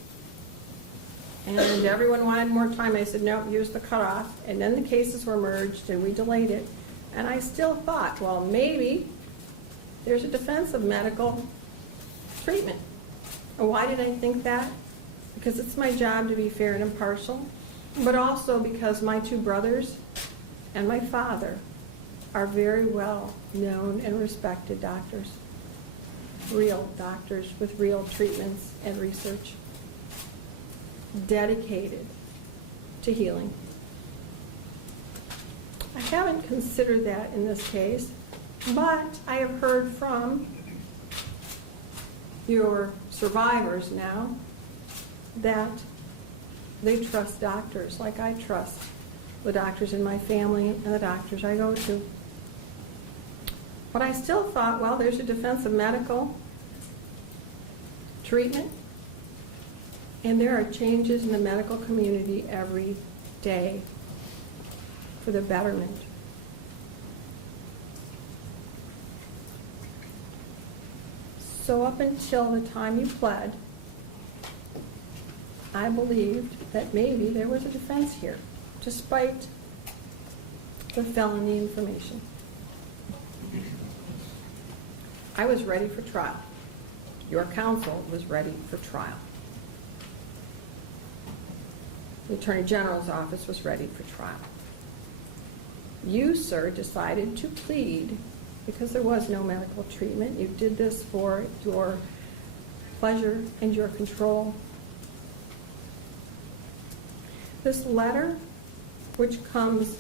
and everyone wanted more time, I said, no, here's the cutoff. And then the cases were merged and we delayed it. And I still thought, well, maybe there's a defense of medical treatment. And why did I think that? Because it's my job to be fair and impartial, but also because my 2 brothers and my father are very well known and respected doctors. Real doctors with real treatments and research, dedicated to healing. I haven't considered that in this case, but I have heard from your survivors now that they trust doctors like I trust the doctors in my family and the doctors I go to. But I still thought, well, there's a defense of medical treatment, and there are changes in the medical community every day for the betterment. So up until the time you pled, I believed that maybe there was a defense here, despite the felony information. I was ready for trial. Your counsel was ready for trial. The Attorney General's office was ready for trial. You, sir, decided to plead because there was no medical treatment. You did this for your pleasure and your control. This letter, which comes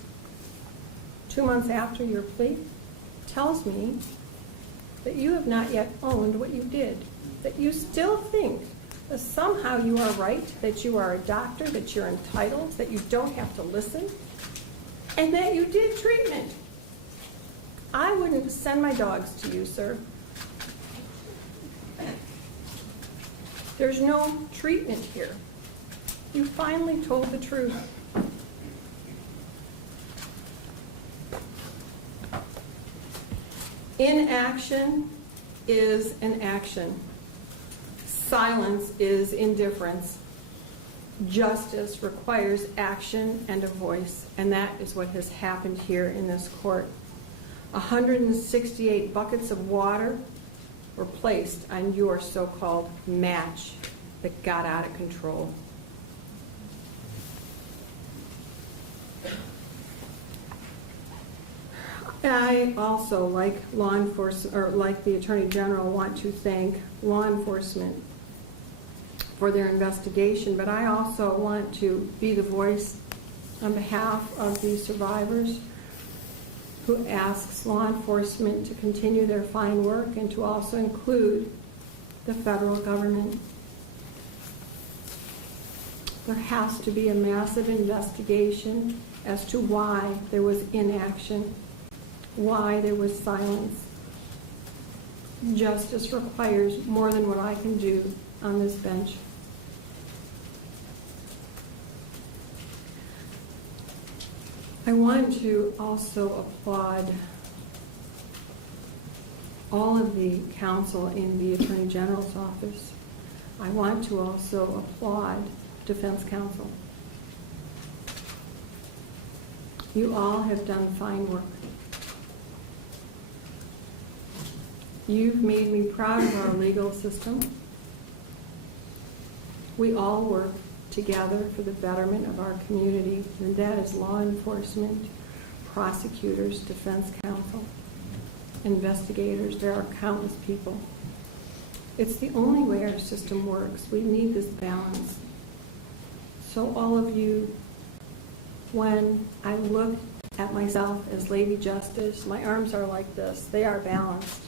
2 months after your plea, tells me that you have not yet owned what you did, that you still think that somehow you are right, that you are a doctor, that you're entitled, that you don't have to listen, and that you did treatment. I wouldn't send my dogs to you, sir. There's no treatment here. You finally told the truth. Inaction is an action. Silence is indifference. Justice requires action and a voice, and that is what has happened here in this court. 168 buckets of water were placed on your so-called match that got out of control. I also, like law enforcement, or like the Attorney General, want to thank law enforcement for their investigation, but I also want to be the voice on behalf of the survivors who asks law enforcement to continue their fine work and to also include the federal government. There has to be a massive investigation as to why there was inaction, why there was silence. Justice requires more than what I can do on this bench. I want to also applaud all of the counsel in the Attorney General's office. I want to also applaud defense counsel. You all have done fine work. You've made me proud of our legal system. We all work together for the betterment of our community, and that is law enforcement, prosecutors, defense counsel, investigators. There are countless people. It's the only way our system works. We need this balance. So all of you, when I look at myself as Lady Justice, my arms are like this. They are balanced.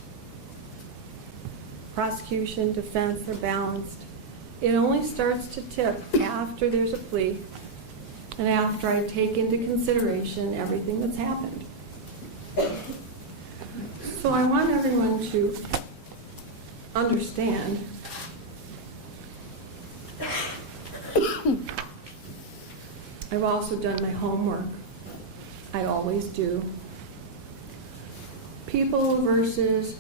Prosecution, defense, they're balanced. It only starts to tip after there's a plea and after I take into consideration everything that's happened. So I want everyone to understand I've also done my homework. I always do. People versus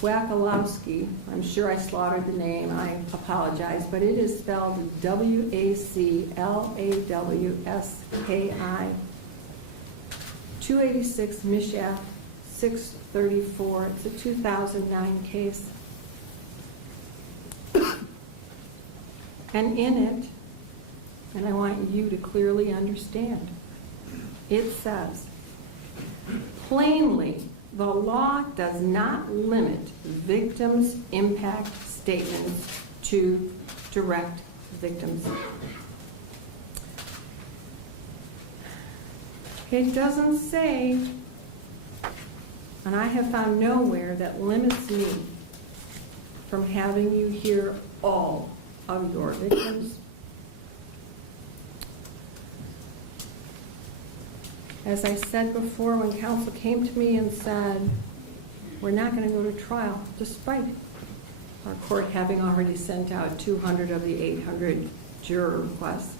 Wacholowski. I'm sure I slaughtered the name. I apologize, but it is spelled Waclawski. 286 Mishaf 634. It's a 2009 case. And in it, and I want you to clearly understand, it says, plainly, the law does not limit victims' impact statements to direct victims. It doesn't say, and I have found nowhere that limits me from having you hear all of your victims. As I said before, when counsel came to me and said, we're not going to go to trial, despite our court having already sent out 200 of the 800 juror requests.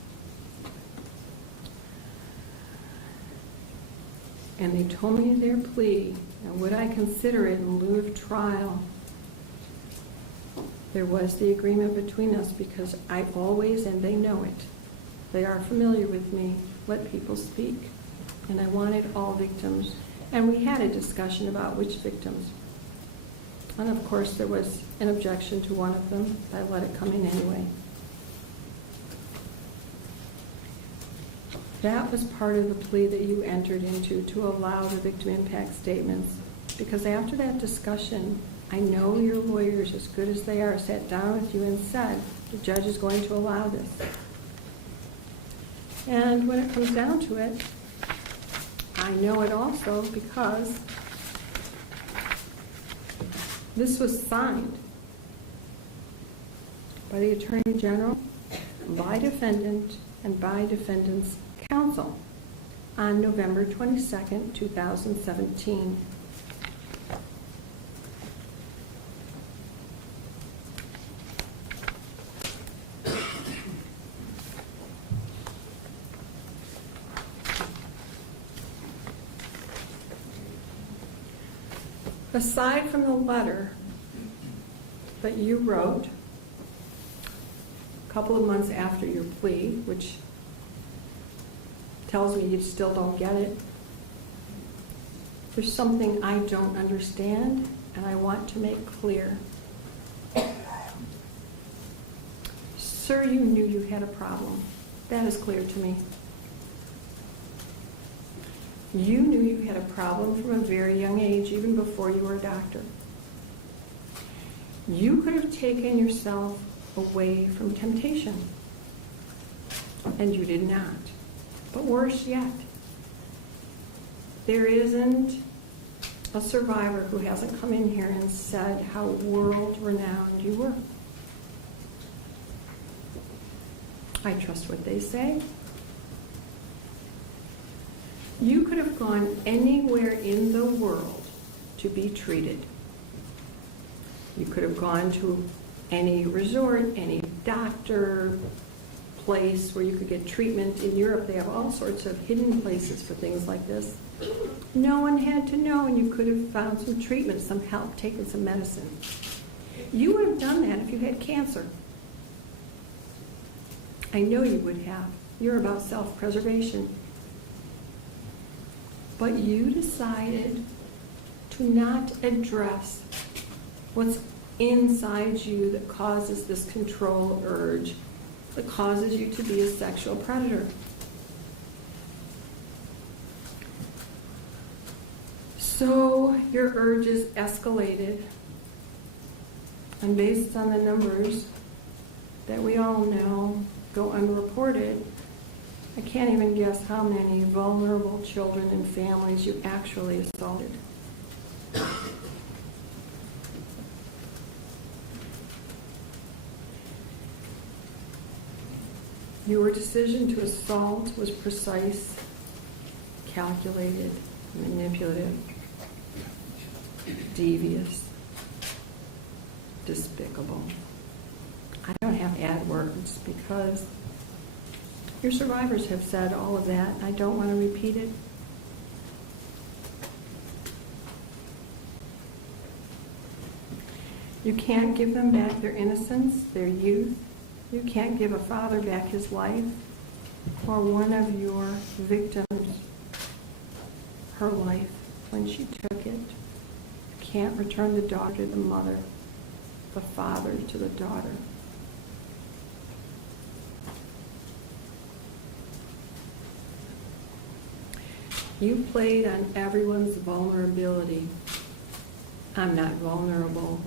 And they told me their plea, and would I consider it in lieu of trial? There was the agreement between us because I always, and they know it, they are familiar with me, let people speak. And I wanted all victims. And we had a discussion about which victims. And of course, there was an objection to one of them. I let it come in anyway. That was part of the plea that you entered into, to allow the victim impact statements. Because after that discussion, I know your lawyers, as good as they are, sat down with you and said, the judge is going to allow this. And when it comes down to it, I know it also because this was signed by the Attorney General, by defendant, and by defendant's counsel on November 22nd, 2017. Aside from the letter that you wrote a couple of months after your plea, which tells me you still don't get it, there's something I don't understand and I want to make clear. Sir, you knew you had a problem. That is clear to me. You knew you had a problem from a very young age, even before you were a doctor. You could have taken yourself away from temptation, and you did not. But worse yet, there isn't a survivor who hasn't come in here and said how world-renowned you were. I trust what they say. You could have gone anywhere in the world to be treated. You could have gone to any resort, any doctor, place where you could get treatment. In Europe, they have all sorts of hidden places for things like this. No one had to know, and you could have found some treatment, some help, taken some medicine. You would have done that if you had cancer. I know you would have. You're about self-preservation. But you decided to not address what's inside you that causes this control urge, that causes you to be a sexual predator. So your urges escalated, and based on the numbers that we all know go unreported, I can't even guess how many vulnerable children and families you actually assaulted. Your decision to assault was precise, calculated, manipulative, devious, despicable. I don't have to add words because your survivors have said all of that. I don't want to repeat it. You can't give them back their innocence, their youth. You can't give a father back his life, or one of your victims her life when she took it. You can't return the daughter to the mother, the father to the daughter. You played on everyone's vulnerability. I'm not vulnerable.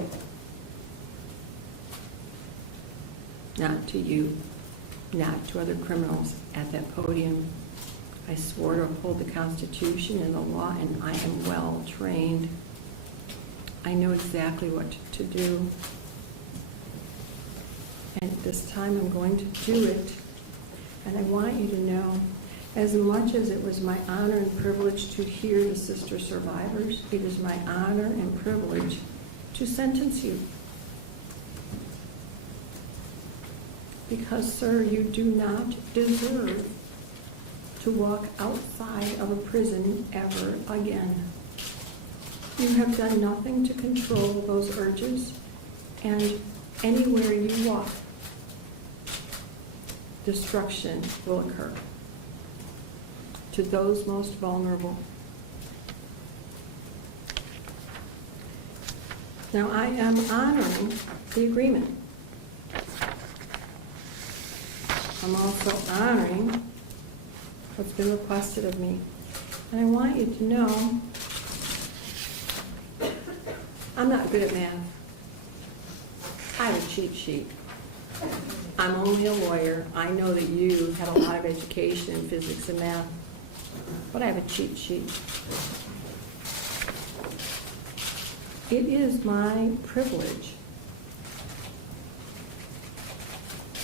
Not to you, not to other criminals at that podium. I swore to uphold the Constitution and the law, and I am well trained. I know exactly what to do. And at this time, I'm going to do it. And I want you to know, as much as it was my honor and privilege to hear the sister survivors, it is my honor and privilege to sentence you. Because, sir, you do not deserve to walk outside of a prison ever again. You have done nothing to control those urges, and anywhere you walk, destruction will occur to those most vulnerable. Now, I am honoring the agreement. I'm also honoring what's been requested of me. And I want you to know, I'm not good at math. I have a cheat sheet. I'm only a lawyer. I know that you had a lot of education in physics and math, but I have a cheat sheet. It is my privilege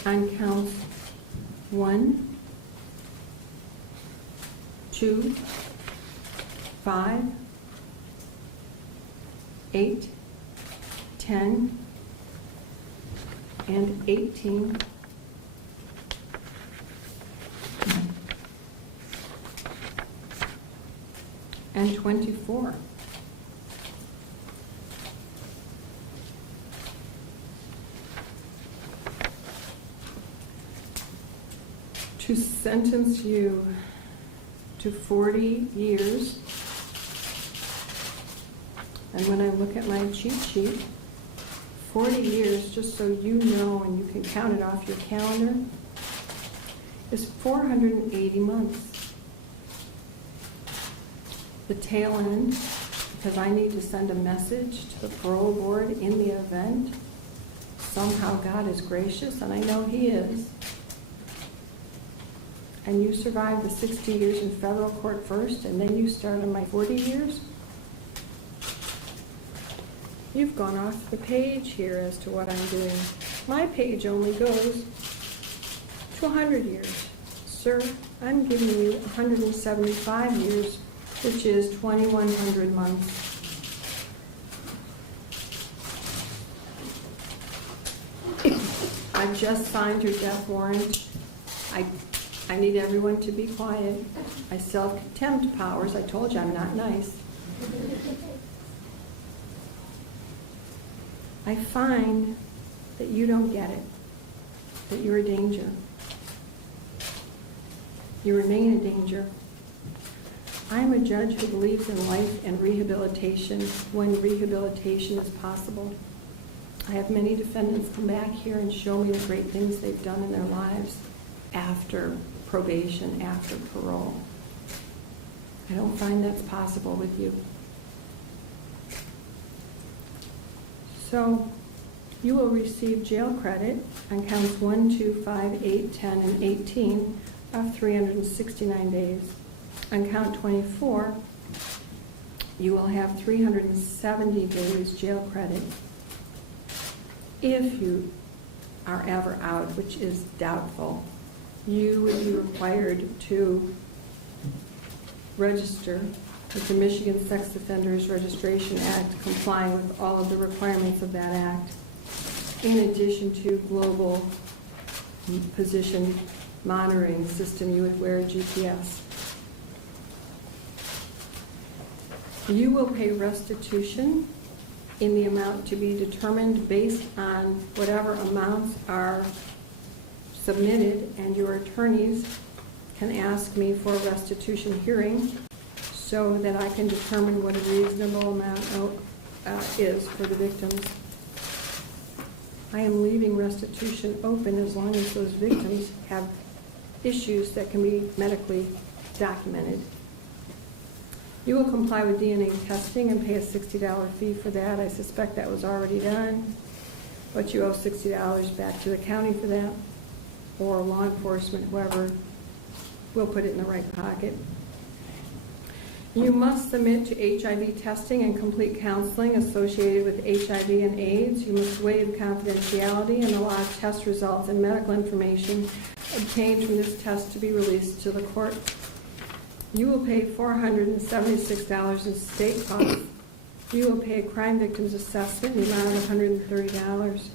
on counts 1, 2, 5, 8, 10, and 18. And 24. To sentence you to 40 years. And when I look at my cheat sheet, 40 years, just so you know and you can count it off your calendar, is 480 months. the tail end, because I need to send a message to the parole board in the event somehow God is gracious, and I know He is, and you survived the 60 years in federal court first, and then you start on my 40 years, you've gone off the page here as to what I'm doing. My page only goes to 100 years. Sir, I'm giving you 175 years, which is 2,100 months. I just signed your death warrant. I need everyone to be quiet. I still have contempt powers. I told you I'm not nice. I find that you don't get it, that you're a danger. You remain a danger. I am a judge who believes in life and rehabilitation when rehabilitation is possible. I have many defendants come back here and show me the great things they've done in their lives after probation, after parole. I don't find that's possible with you. So you will receive jail credit on counts 1, 2, 5, 8, 10, and 18 of 369 days. On count 24, you will have 370 days jail credit if you are ever out, which is doubtful. You would be required to register with the Michigan Sex Offenders Registration Act, complying with all of the requirements of that act, in addition to global position monitoring system. You would wear a GPS. You will pay restitution in the amount to be determined based on whatever amounts are submitted, and your attorneys can ask me for a restitution hearing so that I can determine what a reasonable amount is for the victims. I am leaving restitution open as long as those victims have issues that can be medically documented. You will comply with DNA testing and pay a $60 fee for that. I suspect that was already done, but you owe $60 back to the county for that, or law enforcement, whoever will put it in the right pocket. You must submit to HIV testing and complete counseling associated with HIV and AIDS. You must waive confidentiality and allow test results and medical information obtained from this test to be released to the court. You will pay $476 in state costs. You will pay a crime victims assessment in the amount of $130.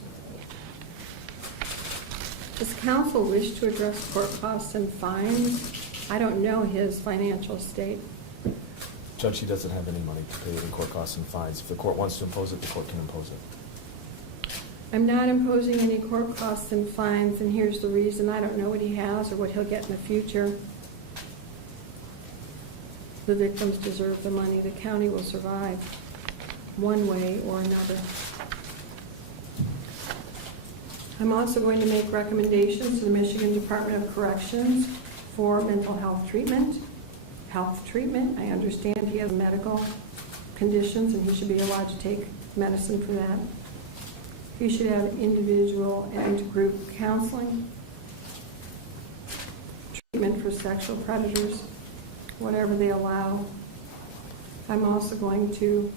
Does counsel wish to address court costs and fines? I don't know his financial state. Judge, he doesn't have any money to pay the court costs and fines. If the court wants to impose it, the court can impose it. I'm not imposing any court costs and fines, and here's the reason. I don't know what he has or what he'll get in the future. The victims deserve the money. The county will survive one way or another. I'm also going to make recommendations to the Michigan Department of Corrections for mental health treatment. I understand he has medical conditions and he should be allowed to take medicine for that. He should have individual and group counseling, treatment for sexual predators, whatever they allow. I'm also going to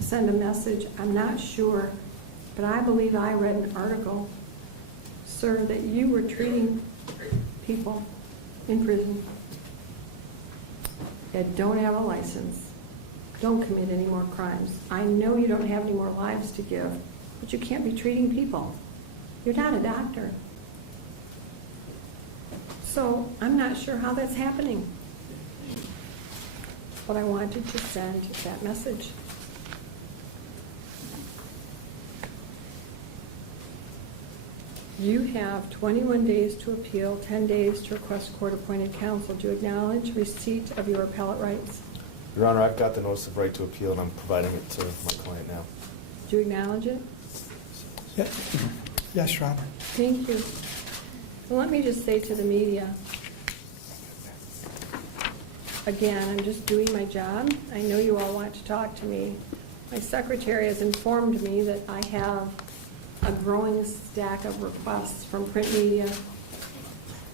send a message. I'm not sure, but I believe I read an article, sir, that you were treating people in prison that don't have a license, don't commit any more crimes. I know you don't have any more lives to give, but you can't be treating people. You're not a doctor. So I'm not sure how that's happening. But I wanted to send that message. You have 21 days to appeal, 10 days to request court-appointed counsel. Do you acknowledge receipt of your appellate rights? Your Honor, I've got the notice of right to appeal, and I'm providing it to my client now. Do you acknowledge it? Yes, Your Honor. Thank you. Well, let me just say to the media, again, I'm just doing my job. I know you all want to talk to me. My secretary has informed me that I have a growing stack of requests from print media,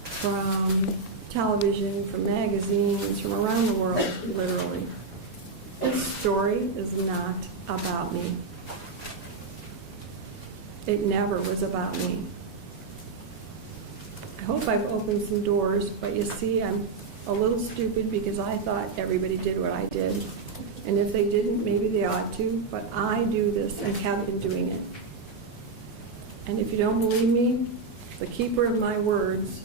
from television, from magazines, from around the world, literally. This story is not about me. It never was about me. I hope I've opened some doors, but you see, I'm a little stupid because I thought everybody did what I did. And if they didn't, maybe they ought to, but I do this and have been doing it. And if you don't believe me, the keeper of my words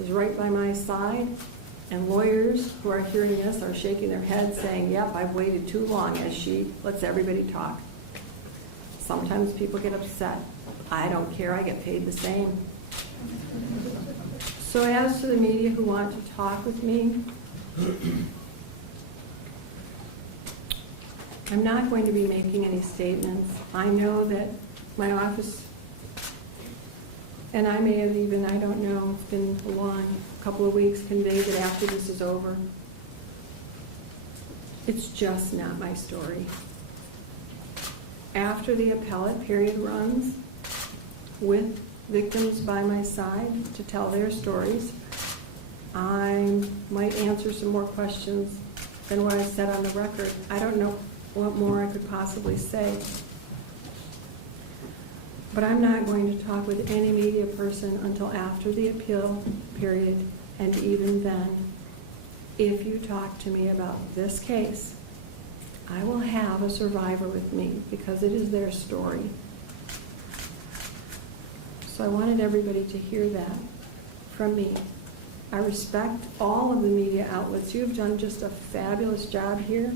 is right by my side, and lawyers who are hearing this are shaking their heads saying, yep, I've waited too long, as she lets everybody talk. Sometimes people get upset. I don't care, I get paid the same. So as to the media who want to talk with me, I'm not going to be making any statements. I know that my office, and I may have even, I don't know, it's been a long couple of weeks, conveyed that after this is over, it's just not my story. After the appellate period runs, with victims by my side to tell their stories, I might answer some more questions than what I said on the record. I don't know what more I could possibly say. But I'm not going to talk with any media person until after the appeal period, and even then, if you talk to me about this case, I will have a survivor with me because it is their story. So I wanted everybody to hear that from me. I respect all of the media outlets. You've done just a fabulous job here.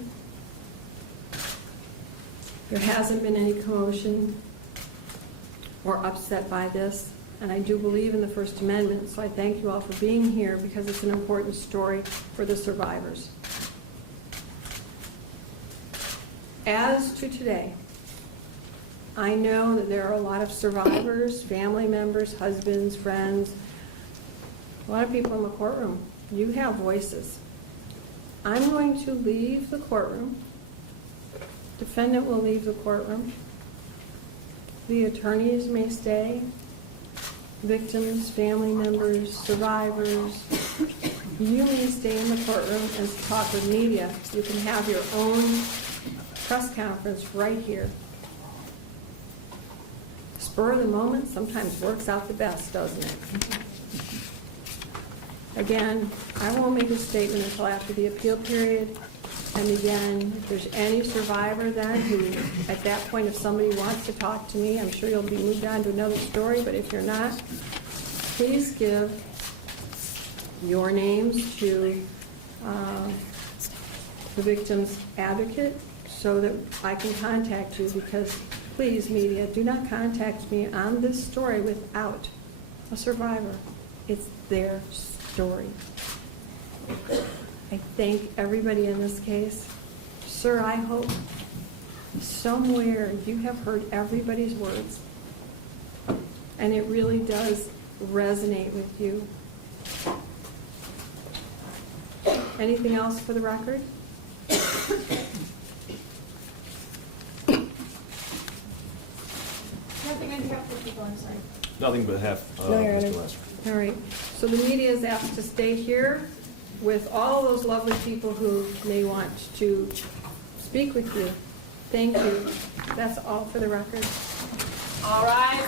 There hasn't been any commotion or upset by this, and I do believe in the First Amendment, so I thank you all for being here because it's an important story for the survivors. As to today, I know that there are a lot of survivors, family members, husbands, friends, a lot of people in the courtroom. You have voices. I'm going to leave the courtroom. Defendant will leave the courtroom. The attorneys may stay. Victims, family members, survivors. You may stay in the courtroom and talk with media. You can have your own press conference right here. Spur of the moment sometimes works out the best, doesn't it? Again, I won't make a statement until after the appeal period. And again, if there's any survivor then who, at that point, if somebody wants to talk to me, I'm sure you'll be moved on to another story, but if you're not, please give your names to the victim's advocate so that I can contact you, because please, media, do not contact me on this story without a survivor. It's their story. I thank everybody in this case. Sir, I hope somewhere you have heard everybody's words, and it really does resonate with you. Anything else for the record? Nothing on behalf of the people, I'm sorry. Nothing but half, No, Your Mr. Honor. Nasser. All right, so the media is asked to stay here with all those lovely people who may want to speak with you. Thank you. That's all for the record. All right.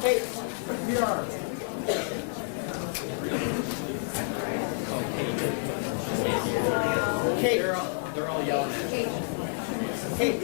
Hey, Hey,